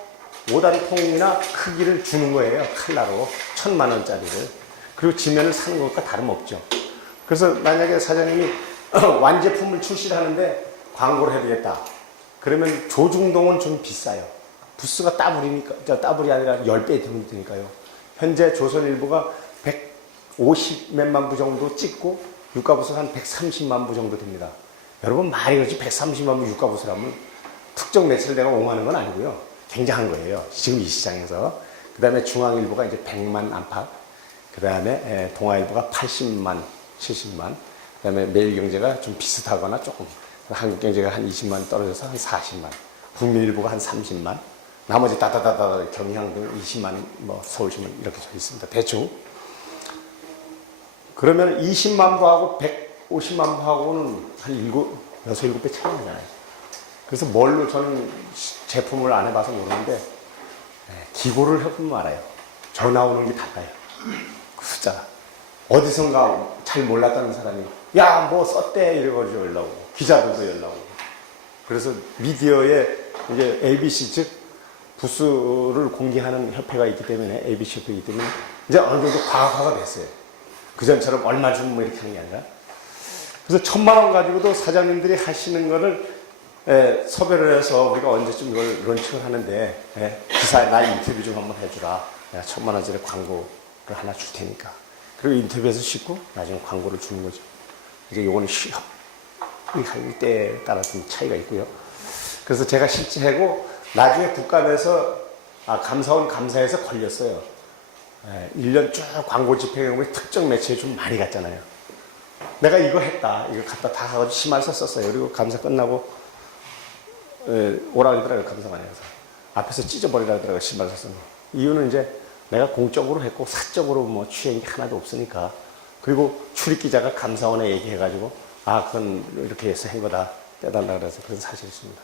오다리 통이나 크기를 주는 거예요. 칼라로 1000만 원짜리를. 그리고 지면을 사는 것과 다름없죠. 그래서 만약에 사장님이 완제품을 출시하는데 광고를 해야겠다. 그러면 조중동은 좀 비싸요. 부스가 따블이 아니라 10배 되니까요. 현재 조선일보가 150 몇만 부 정도 찍고 유가부스가 한 130만 부 정도 됩니다. 여러분 말이 그렇지 130만 부 유가부수라면 특정 매체를 내가 옹호하는 건 아니고요. 굉장한 거예요. 지금 이 시장에서. 그 다음에 중앙일보가 이제 100만 안팎. 그 다음에 동아일보가 80만, 70만. 그 다음에 매일경제가 좀 비슷하거나 조금. 한국경제가 한 20만 떨어져서 한 40만. 국민일보가 한 30만. 나머지 따다다다 경향 등 20만, 뭐 서울신문 이렇게 져 있습니다. 대충. 그러면 20만 부하고 150만 부하고는 한 6, 7배 차이 나잖아요. 그래서 뭘로 저는 제품을 안 해봐서 모르는데 기고를 해보면 알아요. 전화 오는 게 달라요. 그 숫자가. 어디선가 잘 몰랐다는 사람이 야 뭐 썼대 이래가지고 연락 오고 기자들도 연락 오고 그래서 미디어에 이제 ABC 즉 부스를 공개하는 협회가 있기 때문에 ABC 협회이기 때문에 이제 어느 정도 과학화가 됐어요. 그전처럼 얼마 주면 뭐 이렇게 하는 게 아니라 그래서 1,000만 원 가지고도 사장님들이 하시는 거를 섭외를 해서 우리가 언제쯤 이걸 런칭을 하는데 기사에 나 인터뷰 좀 한번 해주라. 내가 1,000만 원짜리 광고를 하나 줄 테니까. 그리고 인터뷰에서 싣고 나중에 광고를 주는 거죠. 이제 요거는 할 때에 따라 좀 차이가 있고요. 그래서 제가 실제 하고 나중에 국감에서 감사원 감사에서 걸렸어요. 1년 쭉 광고 집행에 보면 특정 매체에 좀 많이 갔잖아요. 내가 이거 했다. 이거 갖다 다 하고 심할서 썼어요. 그리고 감사 끝나고 오라 그러더라고요. 감사관에 가서. 앞에서 찢어버리라 그러더라고요. 심할서 쓴 거. 이유는 이제 내가 공적으로 했고 사적으로 뭐 취한 게 하나도 없으니까. 그리고 출입기자가 감사원에 얘기해가지고 그건 이렇게 해서 한 거다. 빼달라 그래서 그런 사실이 있습니다.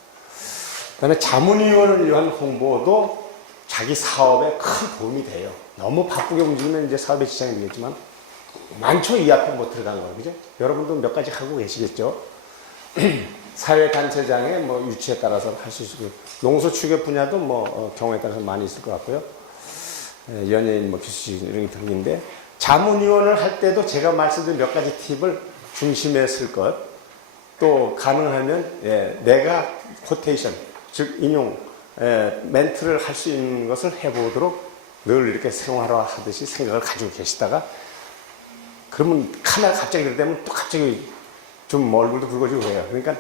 그 다음에 자문위원을 위한 홍보도 자기 사업에 큰 도움이 돼요. 너무 바쁘게 움직이면 이제 사업의 지장이 되겠지만 많죠. 이 앞에 뭐 들어간 거. 그죠? 여러분도 몇 가지 하고 계시겠죠? 사회단체장의 뭐 유치에 따라서 할 수 있고, 농소 추격 분야도 뭐 경우에 따라서 많이 있을 것 같고요. 연예인, 뭐 교수진 이런 게 등인데, 자문위원을 할 때도 제가 말씀드린 몇 가지 팁을 중심에 쓸 것, 또 가능하면 내가 코테이션, 즉 인용, 멘트를 할 수 있는 것을 해보도록 늘 이렇게 생활화하듯이 생각을 가지고 계시다가 그러면 카메라 갑자기 들이대면 또 갑자기 좀 얼굴도 붉어지고 그래요. 그러니까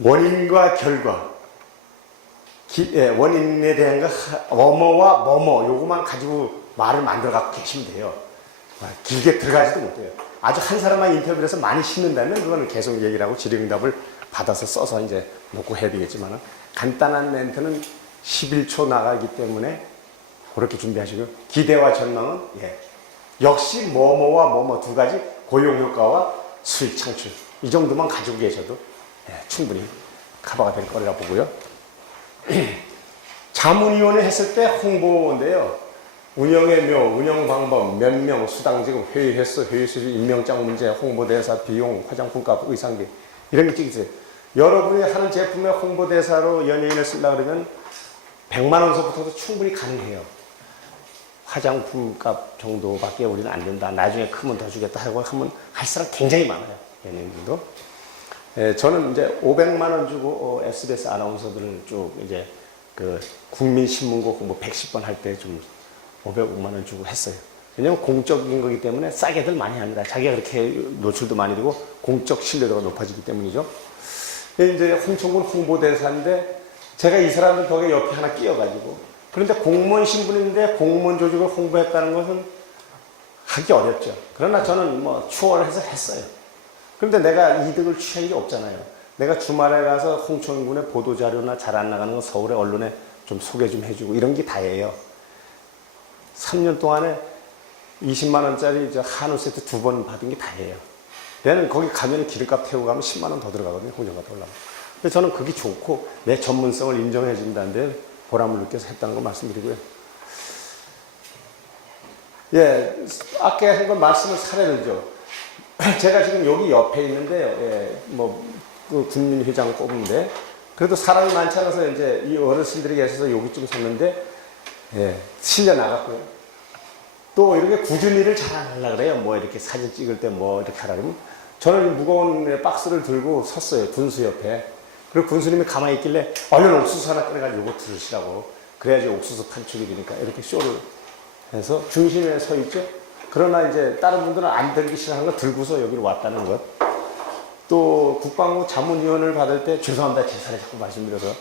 원인과 결과, 원인에 대한 거 뭐뭐와 뭐뭐 요거만 가지고 말을 만들어 갖고 계시면 돼요. 길게 들어가지도 못해요. 아주 한 사람만 인터뷰를 해서 많이 싣는다면 그거는 계속 얘기를 하고 질의응답을 받아서 써서 이제 놓고 해야 되겠지만 간단한 멘트는 11초 나가기 때문에 그렇게 준비하시고요. 기대와 전망은 역시 뭐뭐와 뭐뭐 두 가지 고용효과와 수익 창출 이 정도만 가지고 계셔도 충분히 커버가 될 거리라 보고요. 자문위원회 했을 때 홍보인데요. 운영의 묘, 운영 방법, 몇 명, 수당 지급, 회의 횟수, 회의 수준, 임명장 문제, 홍보대사, 비용, 화장품값, 의상비 이런 게 찍히세요. 여러분이 하는 제품의 홍보대사로 연예인을 쓰려고 그러면 100만 원서부터도 충분히 가능해요. 화장품값 정도밖에 우리는 안 된다. 나중에 크면 더 주겠다 하고 하면 할 사람 굉장히 많아요. 연예인들도. 저는 이제 500만 원 주고 SBS 아나운서들을 쭉 이제 그 국민신문고 뭐 110번 할 때 좀 500만 원 주고 했어요. 왜냐면 공적인 거기 때문에 싸게들 많이 합니다. 자기가 그렇게 노출도 많이 되고 공적 신뢰도가 높아지기 때문이죠. 이제 홍천군 홍보대사인데 제가 이 사람들 덕에 옆에 하나 끼어가지고 그런데 공무원 신분인데 공무원 조직을 홍보했다는 것은 하기 어렵죠. 그러나 저는 뭐 추월해서 했어요. 그런데 내가 이득을 취한 게 없잖아요. 내가 주말에 가서 홍천군의 보도자료나 잘 안 나가는 거 서울의 언론에 좀 소개 좀 해주고 이런 게 다예요. 3년 동안에 20만 원짜리 한우 세트 2번 받은 게 다예요. 얘는 거기 가면 기름값 태우고 가면 10만 원 더 들어가거든요. 홍정값 올라가면. 근데 저는 그게 좋고 내 전문성을 인정해 준다는데 보람을 느껴서 했다는 거 말씀드리고요. 아까 한 건 말씀을 사례를죠. 제가 지금 여기 옆에 있는데, 그 군민회장 꼽은데, 그래도 사람이 많지 않아서 이제 이 어르신들이 계셔서 여기쯤 섰는데, 실려 나갔고요. 또 이렇게 굳은 일을 잘 안 하려고 그래요. 뭐 이렇게 사진 찍을 때 뭐 이렇게 하라 그러면. 저는 무거운 박스를 들고 섰어요. 군수 옆에. 그리고 군수님이 가만히 있길래, 얼른 옥수수 하나 꺼내가지고 이거 들으시라고. 그래야지 옥수수 판촉이 되니까 이렇게 쇼를 해서 중심에 서 있죠. 그러나 이제 다른 분들은 안 들기 싫어하는 거 들고서 여기로 왔다는 것. 또 국방부 자문위원을 받을 때 죄송합니다. 제 차례 자꾸 말씀드려서.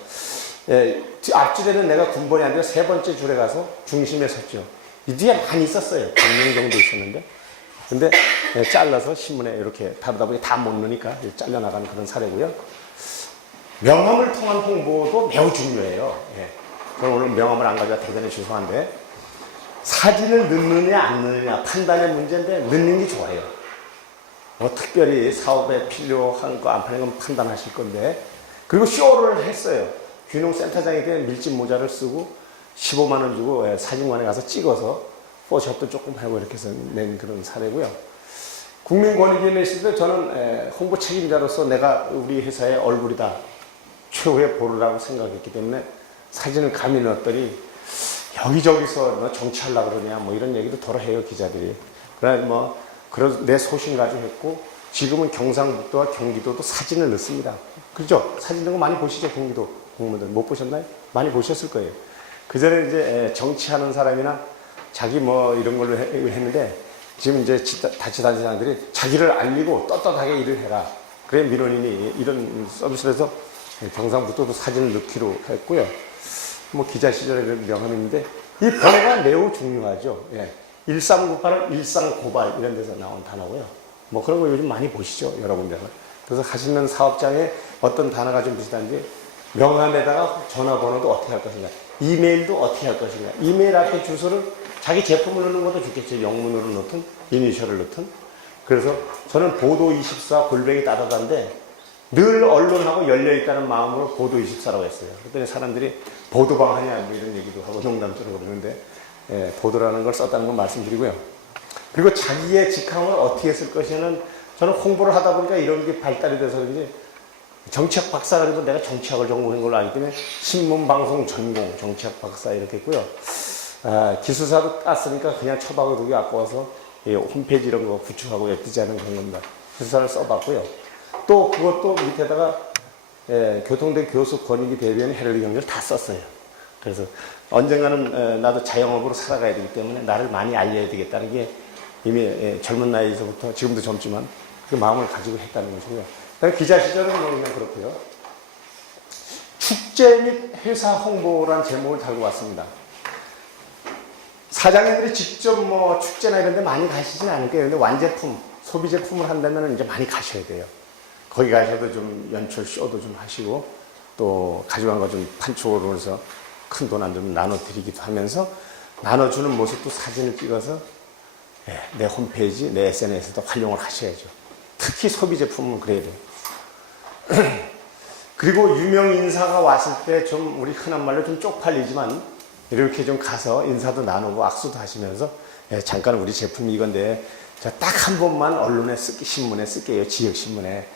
예, 앞줄에는 내가 군번이 아니라 세 번째 줄에 가서 중심에 섰죠. 이 뒤에 많이 있었어요. 100명 정도 있었는데. 근데 예, 잘라서 신문에 이렇게 다루다 보니 다 못 넣으니까 잘려나가는 그런 사례고요. 명함을 통한 홍보도 매우 중요해요. 예. 저는 오늘 명함을 안 가져와 대단히 죄송한데 사진을 넣느냐 안 넣느냐 판단의 문제인데 넣는 게 좋아요. 뭐 특별히 사업에 필요한 거 안 파는 건 판단하실 건데 그리고 쇼를 했어요. 귀농센터장에게 밀짚 모자를 쓰고 15만 원 주고 사진관에 가서 찍어서 포샵도 조금 하고 이렇게 해서 낸 그런 사례고요. 국민권익위원회 있을 때 저는 홍보 책임자로서 내가 우리 회사의 얼굴이다. 최후의 보루라고 생각했기 때문에 사진을 감히 넣었더니 여기저기서 너 정치하려고 그러냐 뭐 이런 얘기도 덜어 해요 기자들이. 그래 뭐 그런 내 소신 가지고 했고 지금은 경상북도와 경기도도 사진을 넣습니다. 그죠? 사진 넣은 거 많이 보시죠 경기도 공무원들 못 보셨나요? 많이 보셨을 거예요. 그 전에 이제 정치하는 사람이나 자기 뭐 이런 걸로 했는데 지금 이제 자치단체장들이 자기를 알리고 떳떳하게 일을 해라. 그래 민원인이 이런 서비스를 해서 경상북도도 사진을 넣기로 했고요. 뭐 기자 시절에 명함인데 이 번호가 매우 중요하죠. 예. 1398은 일상고발 이런 데서 나온 단어고요. 뭐 그런 거 요즘 많이 보시죠. 여러분들은. 그래서 하시는 사업장에 어떤 단어가 좀 비슷한지 명함에다가 전화번호도 어떻게 할 것인가. 이메일도 어떻게 할 것인가. 이메일 앞에 주소를 자기 제품을 넣는 것도 좋겠죠. 영문으로 넣든 이니셜을 넣든. 그래서 저는 보도24 골뱅이 따뜻한데 늘 언론하고 열려있다는 마음으로 보도24라고 했어요. 그랬더니 사람들이 보도방 하냐 뭐 이런 얘기도 하고 농담처럼 그러는데 예, 보도라는 걸 썼다는 걸 말씀드리고요. 그리고 자기의 직함을 어떻게 쓸 것이냐는 저는 홍보를 하다 보니까 이런 게 발달이 돼서 그런지 정치학 박사 그래도 내가 정치학을 전공한 걸로 알기 때문에 신문방송 전공 정치학 박사 이렇게 했고요. 기술사도 땄으니까 그냥 처박아 두기 아까워서 홈페이지 이런 거 구축하고 예쁘지 않은 그런 겁니다. 기술사를 써봤고요. 또 그것도 밑에다가 교통대 교수 권익위 대변인 헤럴리 경제를 다 썼어요. 그래서 언젠가는 나도 자영업으로 살아가야 되기 때문에 나를 많이 알려야 되겠다는 게 이미 젊은 나이에서부터 지금도 젊지만 그 마음을 가지고 했다는 것이고요. 기자 시절은 뭐 그냥 그렇고요. 축제 및 회사 홍보란 제목을 달고 왔습니다. 사장님들이 직접 뭐 축제나 이런 데 많이 가시진 않을 거예요. 근데 완제품, 소비 제품을 한다면 이제 많이 가셔야 돼요. 거기 가셔도 좀 연출 쇼도 좀 하시고 또 가져간 거 좀 판촉으로 해서 큰 돈 안 좀 나눠드리기도 하면서 나눠주는 모습도 사진을 찍어서 내 홈페이지, 내 SNS에도 활용을 하셔야죠. 특히 소비 제품은 그래야 돼요. 그리고 유명 인사가 왔을 때 좀 우리 흔한 말로 좀 쪽팔리지만 이렇게 좀 가서 인사도 나누고 악수도 하시면서 잠깐 우리 제품이 이건데 저 딱 한 번만 언론에 신문에 쓸게요. 지역신문에.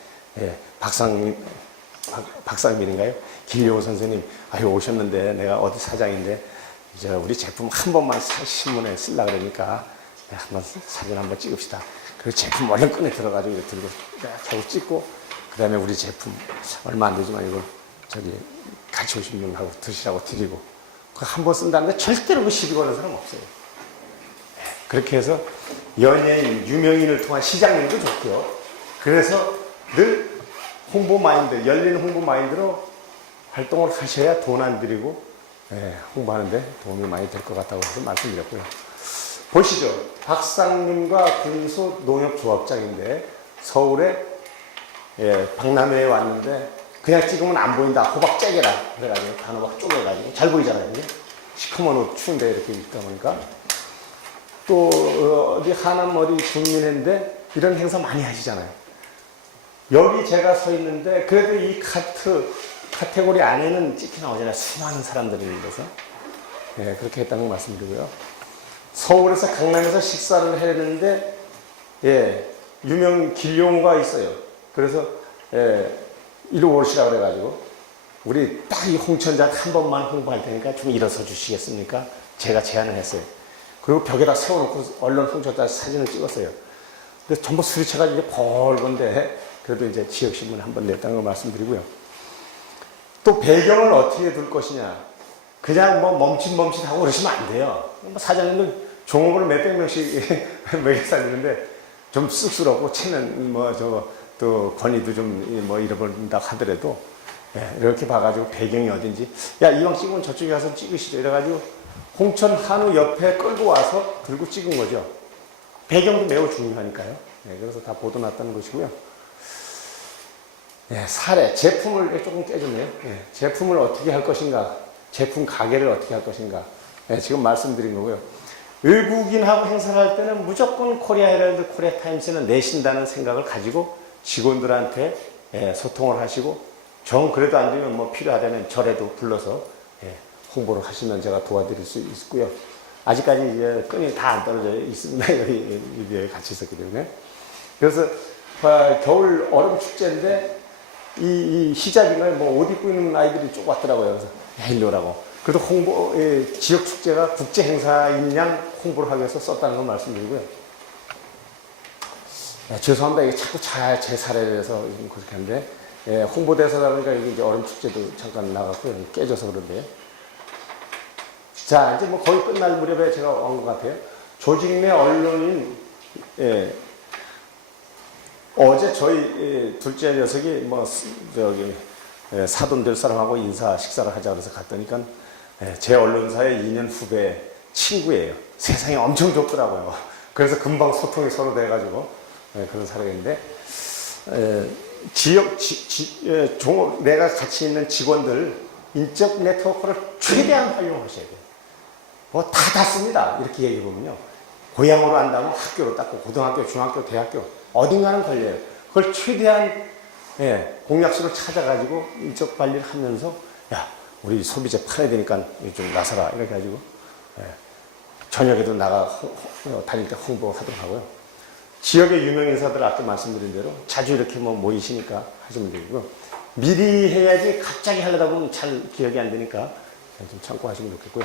박상민인가요? 김용호 선생님, 아유, 오셨는데 내가 어디 사장인데, 이제 우리 제품 한 번만 신문에 쓰려고 그러니까, 한번 사진 한번 찍읍시다. 그리고 제품 얼른 꺼내 들어가지고 이렇게 들고, 자꾸 찍고, 그 다음에 우리 제품 얼마 안 되지만 이거 저기 같이 오신 분하고 드시라고 드리고, 그 한 번 쓴다는데 절대로 그 시비 거는 사람 없어요. 그렇게 해서 연예인, 유명인을 통한 시장님도 좋고요. 그래서 늘 홍보 마인드, 열린 홍보 마인드로 활동을 하셔야 돈 안 들이고 홍보하는데 도움이 많이 될 것 같다고 해서 말씀드렸고요. 보시죠. 박상림과 군수 농협조합장인데 서울에 박람회에 왔는데 그냥 찍으면 안 보인다. 호박 째개라. 그래가지고 단호박 쪼개가지고 잘 보이잖아요. 그게? 시커먼 옷 추운데 이렇게 입다 보니까 또 어디 하남 어디 군민회인데 이런 행사 많이 하시잖아요. 여기 제가 서 있는데 그래도 이 카테고리 안에는 찍혀 나오잖아요. 수많은 사람들이 있어서 그렇게 했다는 거 말씀드리고요. 서울에서 강남에서 식사를 해야 되는데 유명 길용호가 있어요. 그래서 이리 오시라고 그래가지고 우리 딱 이 홍천장 한 번만 홍보할 테니까 좀 일어서 주시겠습니까? 제가 제안을 했어요. 그리고 벽에다 세워놓고 언론 훔쳤다 사진을 찍었어요. 근데 전부 수리차가 이제 벌건데 그래도 이제 지역신문에 한번 냈다는 걸 말씀드리고요. 또 배경을 어떻게 둘 것이냐. 그냥 뭐 멈칫멈칫하고 그러시면 안 돼요. 사장님들 종업을 몇백 명씩 매일 살리는데 좀 쑥스럽고 채는 뭐 저거 또 권위도 좀 뭐 잃어버린다 하더라도 이렇게 봐가지고 배경이 어딘지 야 이왕 찍으면 저쪽에 가서 찍으시죠 이래가지고 홍천 한우 옆에 끌고 와서 들고 찍은 거죠. 배경도 매우 중요하니까요. 그래서 다 보도났다는 것이고요. 사례 제품을 조금 깨졌네요. 제품을 어떻게 할 것인가, 제품 가게를 어떻게 할 것인가 지금 말씀드린 거고요. 외국인하고 행사를 할 때는 무조건 코리아 헤럴드, 코리아 타임스는 내신다는 생각을 가지고 직원들한테 소통을 하시고 정 그래도 안 되면 뭐 필요하다면 저라도 불러서 홍보를 하시면 제가 도와드릴 수 있고요. 아직까지 이제 끈이 다 안 떨어져 있습니다. 여기 같이 있었기 때문에. 그래서 겨울 얼음 축제인데 이 시작인가요? 뭐 옷 입고 있는 아이들이 쭉 왔더라고요. 그래서 일로 오라고. 그래도 지역 축제가 국제 행사인 양 홍보를 하기 위해서 썼다는 걸 말씀드리고요. 죄송합니다. 이게 자꾸 제 사례를 해서 그렇게 하는데, 홍보대사다 보니까 여기 이제 얼음 축제도 잠깐 나갔고요. 깨져서 그런데. 자, 이제 뭐 거의 끝날 무렵에 제가 온 것 같아요. 조직 내 언론인, 어제 저희 둘째 녀석이 사돈 될 사람하고 식사를 하자 그래서 갔더니까 제 언론사의 2년 후배 친구예요. 세상이 엄청 좁더라고요. 그래서 금방 소통이 서로 돼가지고 그런 사람인데 내가 같이 있는 직원들 인적 네트워크를 최대한 활용하셔야 돼요. 뭐 다 닿습니다. 이렇게 얘기해보면요. 고향으로 한다면 학교로 닦고 고등학교, 중학교, 대학교 어딘가는 걸려요. 그걸 최대한 공약수를 찾아가지고 인적 관리를 하면서 야 우리 소비재 팔아야 되니까 좀 나서라 이렇게 가지고 저녁에도 다닐 때 홍보하도록 하고요. 지역의 유명 인사들 아까 말씀드린 대로 자주 이렇게 뭐 모이시니까 하시면 되고 미리 해야지 갑자기 하려다 보면 잘 기억이 안 되니까 좀 참고하시면 좋겠고요.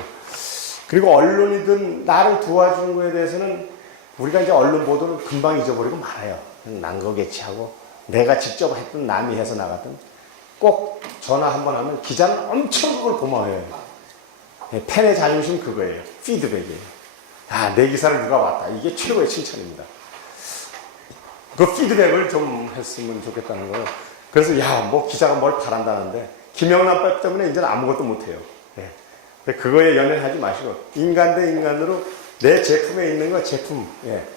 그리고 언론이든 나를 도와주는 거에 대해서는 우리가 이제 언론 보도는 금방 잊어버리고 말아요. 난거개치하고 내가 직접 했던 남이 해서 나갔던 꼭 전화 한번 하면 기자는 엄청 그걸 고마워해요. 팬의 자존심 그거예요. 피드백이에요. 아, 내 기사를 누가 봤다. 이게 최고의 칭찬입니다. 그 피드백을 좀 했으면 좋겠다는 거예요. 그래서 뭐 기자가 뭘 바란다는데 김영란법 때문에 이제는 아무것도 못해요. 그거에 연연하지 마시고 인간 대 인간으로 내 제품에 있는 거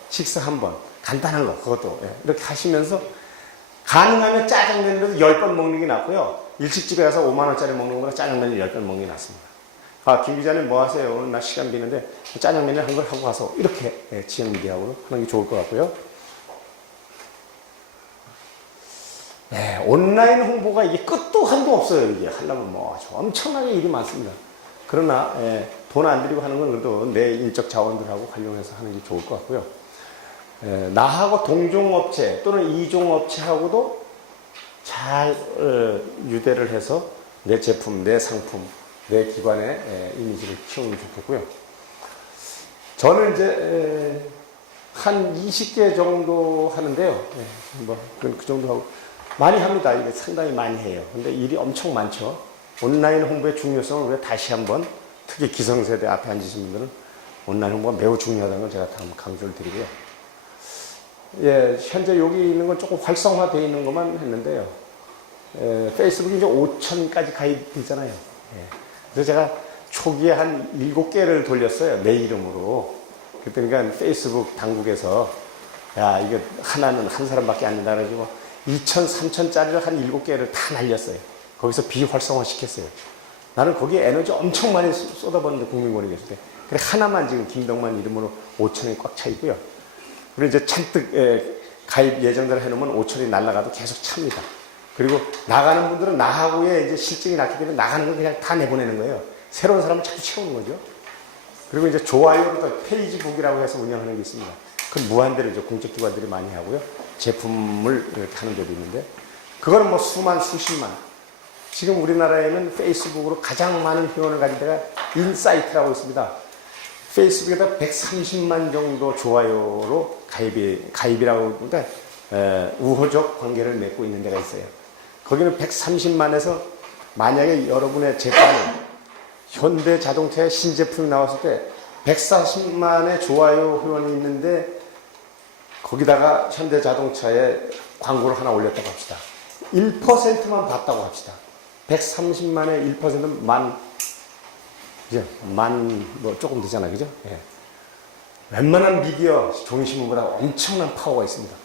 식사 한번 간단한 거 그것도 이렇게 하시면서 가능하면 짜장면을 10번 먹는 게 낫고요. 일식집에 가서 5만 원짜리 먹는 거보다 짜장면을 10번 먹는 게 낫습니다. 김 기자님 뭐 하세요? 오늘 나 시간 비는데 짜장면을 한 걸 하고 가서 이렇게 지역 미디어하고 하는 게 좋을 것 같고요. 온라인 홍보가 이게 끝도 한도 없어요. 이게 하려면 뭐 엄청나게 일이 많습니다. 그러나 돈 안 들이고 하는 건 그래도 내 인적 자원들하고 활용해서 하는 게 좋을 것 같고요. 나하고 동종업체 또는 이종업체하고도 잘 유대를 해서 내 제품, 내 상품, 내 기관의 이미지를 키우면 좋겠고요. 저는 이제 한 20개 정도 하는데요. 그 정도 하고 많이 합니다. 이게 상당히 많이 해요. 근데 일이 엄청 많죠. 온라인 홍보의 중요성을 우리가 다시 한번 특히 기성세대 앞에 앉으신 분들은 온라인 홍보가 매우 중요하다는 걸 제가 다 강조를 드리고요. 현재 여기 있는 건 조금 활성화되어 있는 것만 했는데요. 페이스북이 이제 5천까지 가입되잖아요. 그래서 제가 초기에 한 7개를 돌렸어요. 내 이름으로. 그러니까 페이스북 당국에서 이거 하나는 한 사람밖에 안 된다 그래가지고 2천, 3천짜리를 한 7개를 다 날렸어요. 거기서 비활성화 시켰어요. 나는 거기에 에너지 엄청 많이 쏟아붓는데 국민권익 있을 때. 그래 하나만 지금 김덕만 이름으로 5천이 꽉 차 있고요. 그리고 이제 잔뜩 가입 예정대로 해놓으면 5천이 날아가도 계속 찹니다. 그리고 나가는 분들은 나하고의 이제 실증이 났기 때문에 나가는 걸 그냥 다 내보내는 거예요. 새로운 사람을 자꾸 채우는 거죠. 그리고 이제 좋아요부터 페이지북이라고 해서 운영하는 게 있습니다. 그건 무한대로 이제 공적기관들이 많이 하고요. 제품을 이렇게 하는 데도 있는데, 그거는 뭐 수만, 수십만. 지금 우리나라에는 페이스북으로 가장 많은 회원을 가진 데가 인사이트라고 있습니다. 페이스북에다 130만 정도 좋아요로 가입이라고 그러니까 우호적 관계를 맺고 있는 데가 있어요. 거기는 130만에서 만약에 여러분의 제품이 현대자동차의 신제품이 나왔을 때 140만의 좋아요 회원이 있는데 거기다가 현대자동차의 광고를 하나 올렸다고 합시다. 1%만 봤다고 합시다. 130만의 1%는 뭐 조금 되잖아, 그죠? 예. 웬만한 미디어, 종이신문보다 엄청난 파워가 있습니다.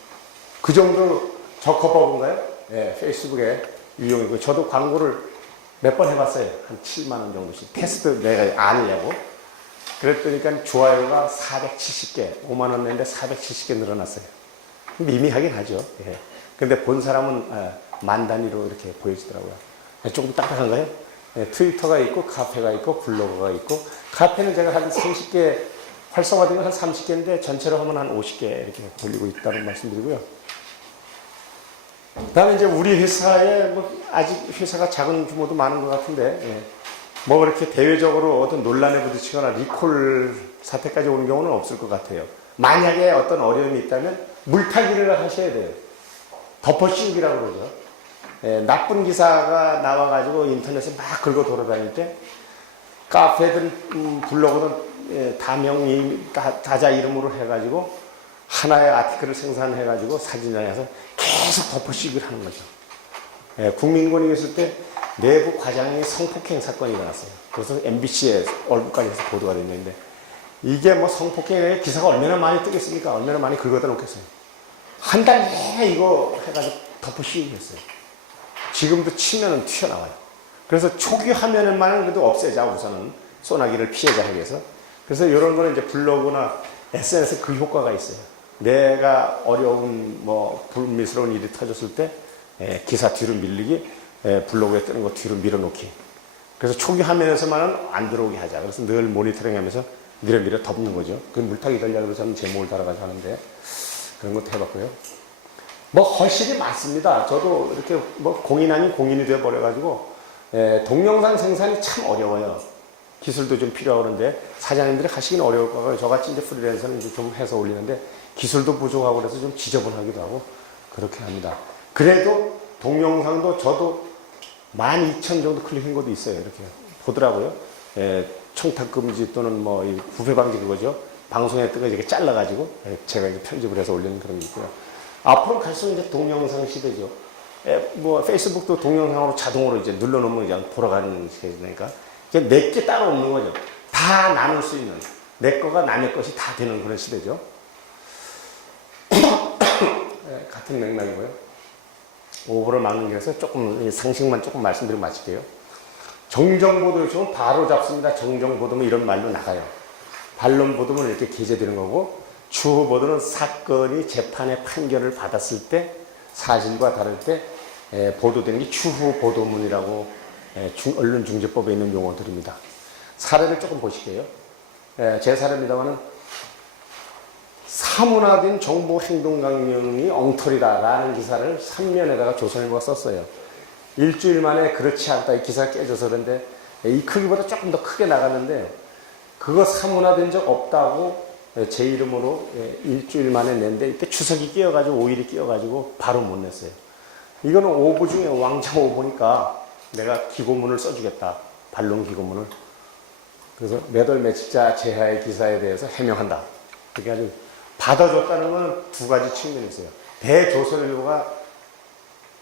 그 정도 저커버인가요? 예, 페이스북에 유용이고, 저도 광고를 몇 번 해봤어요. 한 7만원 정도씩. 테스트 내가 아니냐고. 그랬더니까 좋아요가 470개, 5만원 냈는데 470개 늘어났어요. 미미하긴 하죠. 예. 근데 본 사람은 만 단위로 이렇게 보여지더라고요. 조금 딱딱한가요? 예, 트위터가 있고, 카페가 있고, 블로그가 있고, 카페는 제가 한 30개, 활성화된 건 한 30개인데, 전체로 하면 한 50개 이렇게 돌리고 있다는 말씀드리고요. 그 다음에 이제 우리 회사에, 아직 회사가 작은 규모도 많은 것 같은데, 예. 뭐 그렇게 대외적으로 어떤 논란에 부딪히거나 리콜 사태까지 오는 경우는 없을 것 같아요. 만약에 어떤 어려움이 있다면 물타기를 하셔야 돼요. 덮어씌우기라고 그러죠. 예, 나쁜 기사가 나와가지고 인터넷에 막 긁어 돌아다닐 때 카페든 블로그든 다자 이름으로 해가지고 하나의 아티클을 생산해가지고 사진전해서 계속 덮어씌우기를 하는 거죠. 예, 국민권익위 있을 때 내부 과장이 성폭행 사건이 일어났어요. 그래서 MBC에 얼굴까지 해서 보도가 됐는데, 이게 뭐 성폭행의 기사가 얼마나 많이 뜨겠습니까? 얼마나 많이 긁어다 놓겠어요. 한 달 내내 이거 해가지고 덮어씌우기 했어요. 지금도 치면은 튀어나와요. 그래서 초기 화면만은 그래도 없애자, 우선은. 소나기를 피해자 하기 위해서. 그래서 이런 거는 이제 블로그나 SNS 그 효과가 있어요. 내가 어려운, 불미스러운 일이 터졌을 때, 기사 뒤로 밀리기, 블로그에 뜨는 거 뒤로 밀어놓기. 그래서 초기 화면에서만은 안 들어오게 하자. 그래서 늘 모니터링 하면서 밀어 덮는 거죠. 그 물타기 전략으로 저는 제목을 달아가지고 하는데, 그런 것도 해봤고요. 허실이 많습니다. 저도 이렇게 공인 아닌 공인이 되어버려가지고, 동영상 생산이 참 어려워요. 기술도 좀 필요하고 그런데, 사장님들이 하시기는 어려울 거고요. 저같이 이제 프리랜서는 이제 좀 해서 올리는데, 기술도 부족하고 그래서 좀 지저분하기도 하고, 그렇게 합니다. 그래도 동영상도 저도 12,000 정도 클릭한 것도 있어요. 이렇게 보더라고요. 청탁금지 또는 부패방지 그거죠. 방송에 뜨고 이렇게 잘라가지고 제가 이제 편집을 해서 올리는 그런 게 있고요. 앞으로 갈수록 이제 동영상 시대죠. 페이스북도 동영상으로 자동으로 이제 눌러놓으면 그냥 돌아가는 시대니까 이제 내게 따로 없는 거죠. 다 나눌 수 있는, 내 거가 남의 것이 다 되는 그런 시대죠. 같은 맥락이고요. 오보를 막는 길에서 조금 상식만 조금 말씀드리고 마칠게요. 정정보도 요청은 바로 잡습니다. 정정보도면 이런 말로 나가요. 반론보도는 이렇게 게재되는 거고, 추후보도는 사건이 재판의 판결을 받았을 때 사실과 다를 때 보도되는 게 추후보도문이라고 언론중재법에 있는 용어들입니다. 사례를 조금 보실게요. 제 사례입니다만은 사문화된 정보 행동 강령이 엉터리다라는 기사를 3면에다가 조선일보가 썼어요. 일주일 만에 그렇지 않다, 이 기사가 깨져서. 그런데 이 크기보다 조금 더 크게 나갔는데, 그거 사문화된 적 없다고 제 이름으로 일주일 만에 냈는데, 이때 추석이 끼어가지고 5일이 끼어가지고 바로 못 냈어요. 이거는 오보 중에 왕창 오보니까 내가 기고문을 써주겠다, 반론 기고문을. 그래서 몇 월 며칠자 제하의 기사에 대해서 해명한다. 그게 아주 받아줬다는 건 두 가지 측면이 있어요. 대조선일보가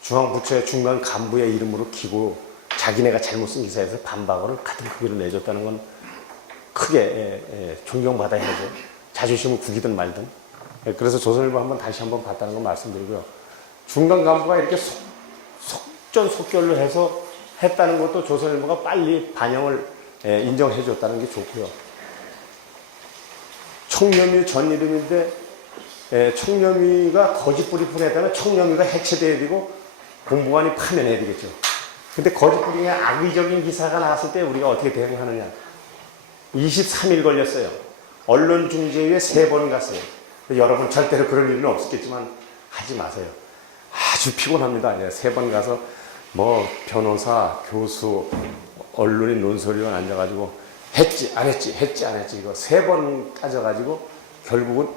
중앙부처의 중간 간부의 이름으로 기고 자기네가 잘못 쓴 기사에서 반박을 같은 크기로 내줬다는 건 크게 존경받아야죠. 자존심을 구기든 말든. 그래서 조선일보 다시 한번 봤다는 건 말씀드리고요. 중간 간부가 이렇게 속전속결로 해서 했다는 것도 조선일보가 빨리 반영을 인정해 줬다는 게 좋고요. 청렴위 전 이름인데 청렴위가 거짓 브리핑을 했다면 청렴위가 해체돼야 되고 공보관이 파면해야 되겠죠. 근데 거짓 브리핑에 악의적인 기사가 나왔을 때 우리가 어떻게 대응하느냐. 23일 걸렸어요. 언론중재위에 3번 갔어요. 여러분 절대로 그럴 일은 없었겠지만 하지 마세요. 아주 피곤합니다. 3번 가서 변호사, 교수, 언론인 논설위원 앉아가지고 했지 안 했지 이거 3번 따져가지고 결국은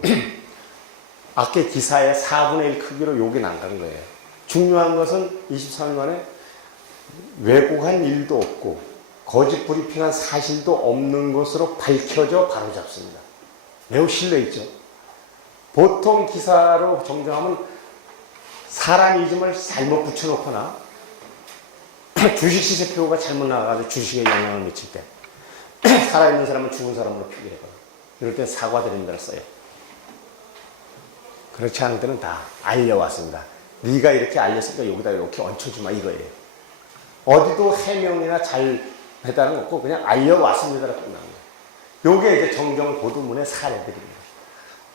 아까 기사의 4분의 1 크기로 욕이 나간 거예요. 중요한 것은 23일 만에 왜곡한 일도 없고 거짓 브리핑한 사실도 없는 것으로 밝혀져 바로잡습니다. 매우 신뢰있죠. 보통 기사로 정정하면 사람 이름을 잘못 붙여놓거나 주식 시세표가 잘못 나가가지고 주식에 영향을 미칠 때 살아있는 사람은 죽은 사람으로 표기해요. 이럴 때 사과드립니다를 써요. 그렇지 않은 때는 다 알려왔습니다. 네가 이렇게 알렸으니까 여기다 이렇게 얹혀주마 이거예요. 어디도 해명이나 잘 해달은 없고 그냥 알려왔습니다라고 끝납니다. 요게 이제 정정보도문의 사례들입니다.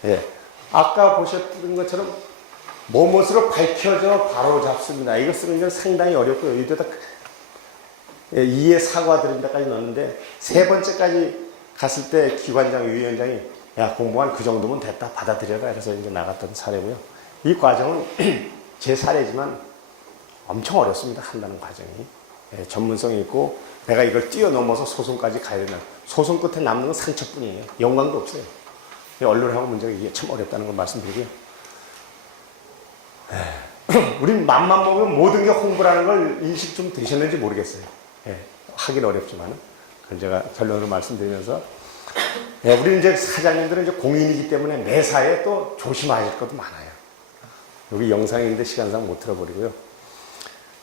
예. 아까 보셨던 것처럼 뭐뭇으로 밝혀져 바로 잡습니다. 이거 쓰는 건 상당히 어렵고요. 이때다 이에 사과드립니다까지 넣었는데 세 번째까지 갔을 때 기관장, 위원장이 야 공무원 그 정도면 됐다 받아들여라 그래서 이제 나갔던 사례고요. 이 과정은 제 사례지만 엄청 어렵습니다. 한다는 과정이. 예, 전문성이 있고 내가 이걸 뛰어넘어서 소송까지 가야 된다. 소송 끝에 남는 건 상처뿐이에요. 영광도 없어요. 언론하고 문제가 이게 참 어렵다는 걸 말씀드리고요. 우리 맘만 먹으면 모든 게 홍보라는 걸 인식 좀 되셨는지 모르겠어요. 예, 하긴 어렵지만 그걸 제가 결론으로 말씀드리면서 예, 우리 이제 사장님들은 이제 공인이기 때문에 매사에 또 조심하실 것도 많아요. 여기 영상인데 시간상 못 들어버리고요.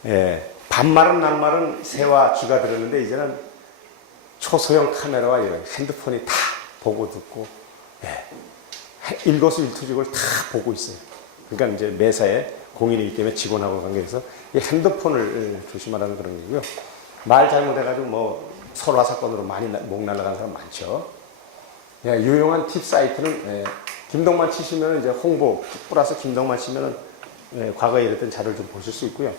예, 반말은 낱말은 새와 쥐가 들었는데 이제는 초소형 카메라와 이런 핸드폰이 다 보고 듣고 예, 일거수일투족을 다 보고 있어요. 그러니까 이제 매사에 공인이기 때문에 직원하고 관계해서 이 핸드폰을 조심하라는 그런 얘기고요. 말 잘못해가지고 뭐 설화 사건으로 많이 목 날라간 사람 많죠. 예, 유용한 팁 사이트는 예, 김동만 치시면 이제 홍보 플러스 김동만 치면은 예, 과거에 이랬던 자료를 좀 보실 수 있고요.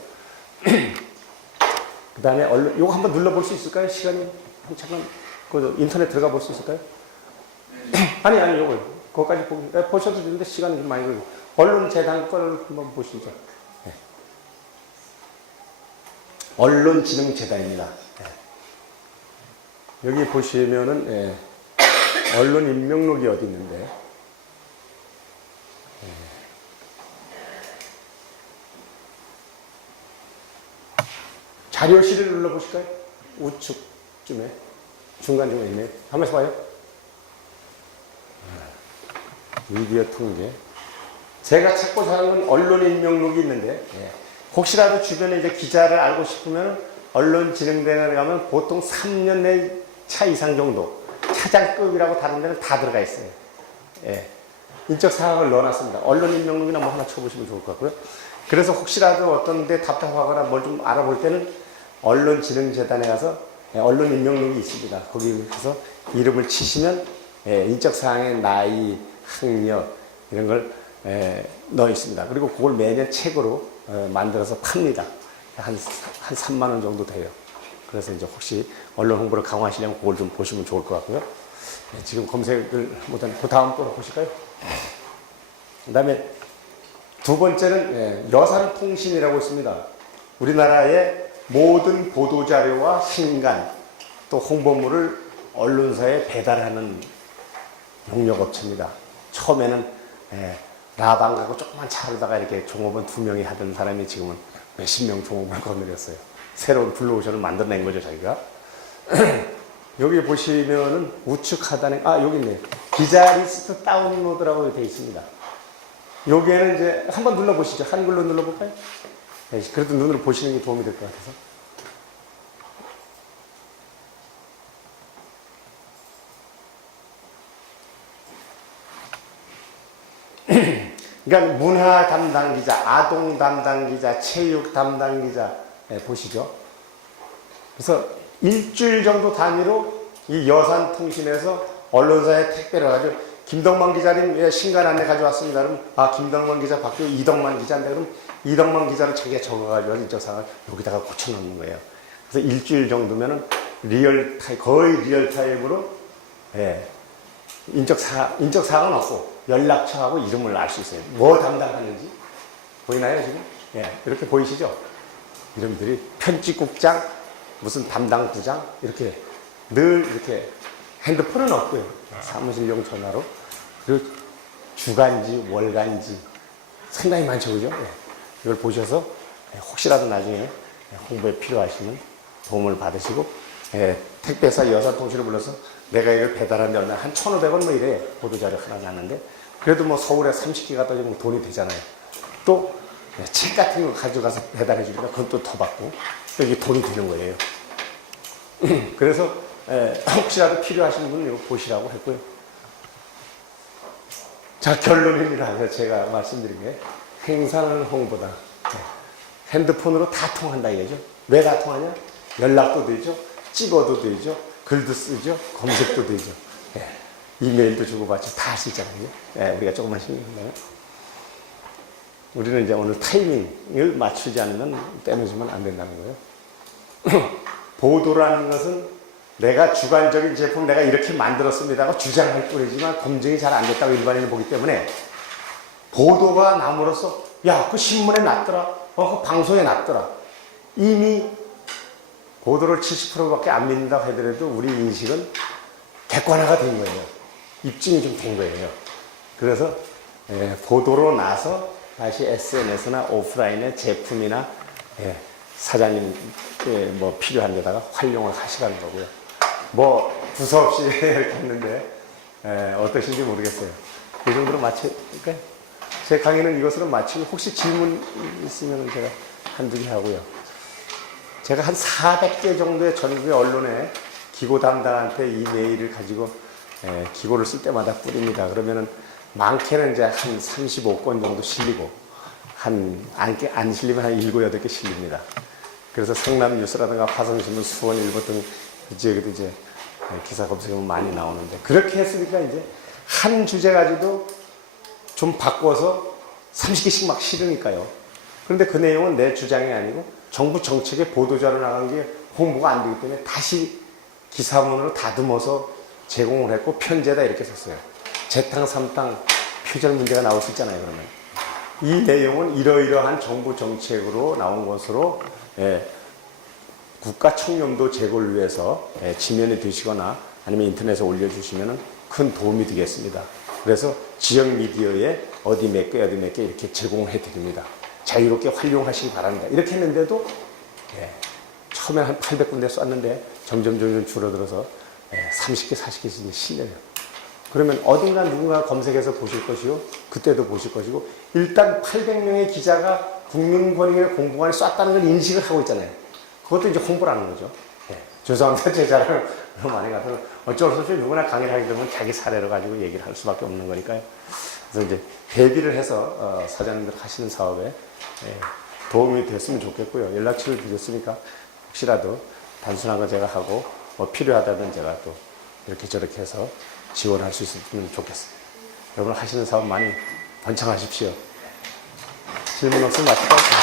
그 다음에 언론 요거 한번 눌러볼 수 있을까요? 시간이 잠깐 그 인터넷 들어가 볼 수 있을까요? 아니 요걸 그거까지 보셔도 되는데 시간이 좀 많이 걸리고 언론재단 거를 한번 보시죠. 네. 언론진흥재단입니다. 네. 여기 보시면은 네. 언론 임명록이 어디 있는데 네. 자료실을 눌러보실까요? 우측쯤에 중간중간에 있네요. 한번 해봐요. 미디어 통계. 제가 찾고 사는 건 언론 임명록이 있는데 예. 혹시라도 주변에 이제 기자를 알고 싶으면 언론진흥대에 가면 보통 3년 내 차 이상 정도 차장급이라고 다른 데는 다 들어가 있어요. 예. 인적 사항을 넣어놨습니다. 언론 임명록이나 뭐 하나 쳐보시면 좋을 것 같고요. 그래서 혹시라도 어떤 데 답답하거나 뭘 좀 알아볼 때는 언론진흥재단에 가서 예, 언론 임명록이 있습니다. 거기 가서 이름을 치시면 예, 인적 사항의 나이, 학력 이런 걸 넣어 있습니다. 그리고 그걸 매년 책으로 만들어서 팝니다. 한 3만 원 정도 돼요. 그래서 이제 혹시 언론 홍보를 강화하시려면 그걸 좀 보시면 좋을 것 같고요. 지금 검색을 못한 그 다음 거 보실까요? 그 다음에 두 번째는 여산통신이라고 있습니다. 우리나라의 모든 보도자료와 신간 또 홍보물을 언론사에 배달하는 용역업체입니다. 처음에는 라방 가고 조그만 차로다가 이렇게 종업원 2명이 하던 사람이 지금은 몇십 명 종업원을 거느렸어요. 새로운 블루오션을 만들어낸 거죠, 자기가. 여기 보시면은 우측 하단에, 여기 있네요. 기자 리스트 다운로드라고 되어 있습니다. 여기에는 이제 한번 눌러보시죠. 한글로 눌러볼까요? 네, 그래도 눈으로 보시는 게 도움이 될 것 같아서. 그러니까 문화 담당 기자, 아동 담당 기자, 체육 담당 기자 보시죠. 그래서 일주일 정도 단위로 이 여산통신에서 언론사에 택배를 가지고 김덕만 기자님 신간 안내 가져왔습니다. 그럼 김덕만 기자 바뀌고 이덕만 기자인데 그럼 이덕만 기자를 자기가 적어가지고 인적 사항을 여기다가 고쳐놓는 거예요. 그래서 일주일 정도면은 거의 리얼타임으로 인적 사항은 없고 연락처하고 이름을 알 수 있어요. 뭐 담당하는지 보이나요 지금? 이렇게 보이시죠? 이름들이 편집국장, 무슨 담당부장 이렇게 늘 이렇게 핸드폰은 없고요. 사무실용 전화로 그리고 주간지, 월간지 상당히 많죠, 그죠? 이걸 보셔서 혹시라도 나중에 홍보에 필요하시면 도움을 받으시고 택배사 여산통신을 불러서 내가 이걸 배달하는데 얼마 한 1,500원 뭐 이래 보도자료 하나 났는데 그래도 뭐 서울에 30개가 떠지면 돈이 되잖아요. 또 책 같은 거 가져가서 배달해 주니까 그건 또 더 받고 또 이게 돈이 되는 거예요. 그래서 혹시라도 필요하신 분은 이거 보시라고 했고요. 자, 결론입니다. 제가 말씀드린 게 행사는 홍보다. 핸드폰으로 다 통한다 이거죠. 왜 다 통하냐? 연락도 되죠. 찍어도 되죠. 글도 쓰죠. 검색도 되죠. 이메일도 주고받죠. 다 할 수 있잖아요. 우리가 조금만 신경 쓰면. 우리는 이제 오늘 타이밍을 맞추지 않으면 빼놓으면 안 된다는 거예요. 보도라는 것은 내가 주관적인 제품 내가 이렇게 만들었습니다 하고 주장할 뿐이지만 검증이 잘 안 됐다고 일반인이 보기 때문에 보도가 남으로써 야, 그 신문에 났더라. 그 방송에 났더라. 이미 보도를 70%밖에 안 믿는다고 하더라도 우리 인식은 객관화가 된 거예요. 입증이 좀 된 거예요. 그래서 보도로 나서 다시 SNS나 오프라인의 제품이나 사장님 뭐 필요한 데다가 활용을 하시라는 거고요. 뭐 두서없이 이렇게 했는데 어떠신지 모르겠어요. 이 정도로 마칠까요? 제 강의는 이것으로 마치고 혹시 질문 있으면 제가 한두 개 하고요. 제가 한 400개 정도의 전국의 언론에 기고 담당한테 이 메일을 가지고 기고를 쓸 때마다 뿌립니다. 그러면은 많게는 이제 한 35건 정도 실리고 안 실리면 한 7, 8개 실립니다. 그래서 성남 뉴스라든가 화성신문, 수원일보 등 지역에도 이제 기사 검색하면 많이 나오는데 그렇게 했으니까 이제 한 주제 가지고 좀 바꿔서 30개씩 막 실으니까요. 그런데 그 내용은 내 주장이 아니고 정부 정책의 보도자료 나간 게 홍보가 안 되기 때문에 다시 기사문으로 다듬어서 제공을 했고 편제다 이렇게 썼어요. 재탕, 삼탕, 표절 문제가 나올 수 있잖아요. 그러면 이 내용은 이러이러한 정부 정책으로 나온 것으로 국가 청렴도 제고를 위해서 지면에 두시거나 아니면 인터넷에 올려주시면 큰 도움이 되겠습니다. 그래서 지역 미디어에 어디 몇 개 이렇게 제공을 해드립니다. 자유롭게 활용하시기 바랍니다. 이렇게 했는데도 처음에 한 800군데 쐈는데 점점 줄어들어서 30개, 40개씩 실려요. 그러면 어딘가 누군가 검색해서 보실 것이요. 그때도 보실 것이고 일단 800명의 기자가 국민권익위의 공보관에 쐈다는 걸 인식을 하고 있잖아요. 그것도 이제 홍보라는 거죠. 죄송합니다. 제 자랑을 너무 많이 가서 어쩔 수 없이 누구나 강의를 하게 되면 자기 사례로 가지고 얘기를 할 수밖에 없는 거니까요. 그래서 이제 대비를 해서 사장님들 하시는 사업에 도움이 됐으면 좋겠고요. 연락처를 드렸으니까 혹시라도 단순한 거 제가 하고 뭐 필요하다면 제가 또 이렇게 저렇게 해서 지원할 수 있으면 좋겠습니다. 여러분 하시는 사업 많이 번창하십시오. 질문 없으면 마칠까요?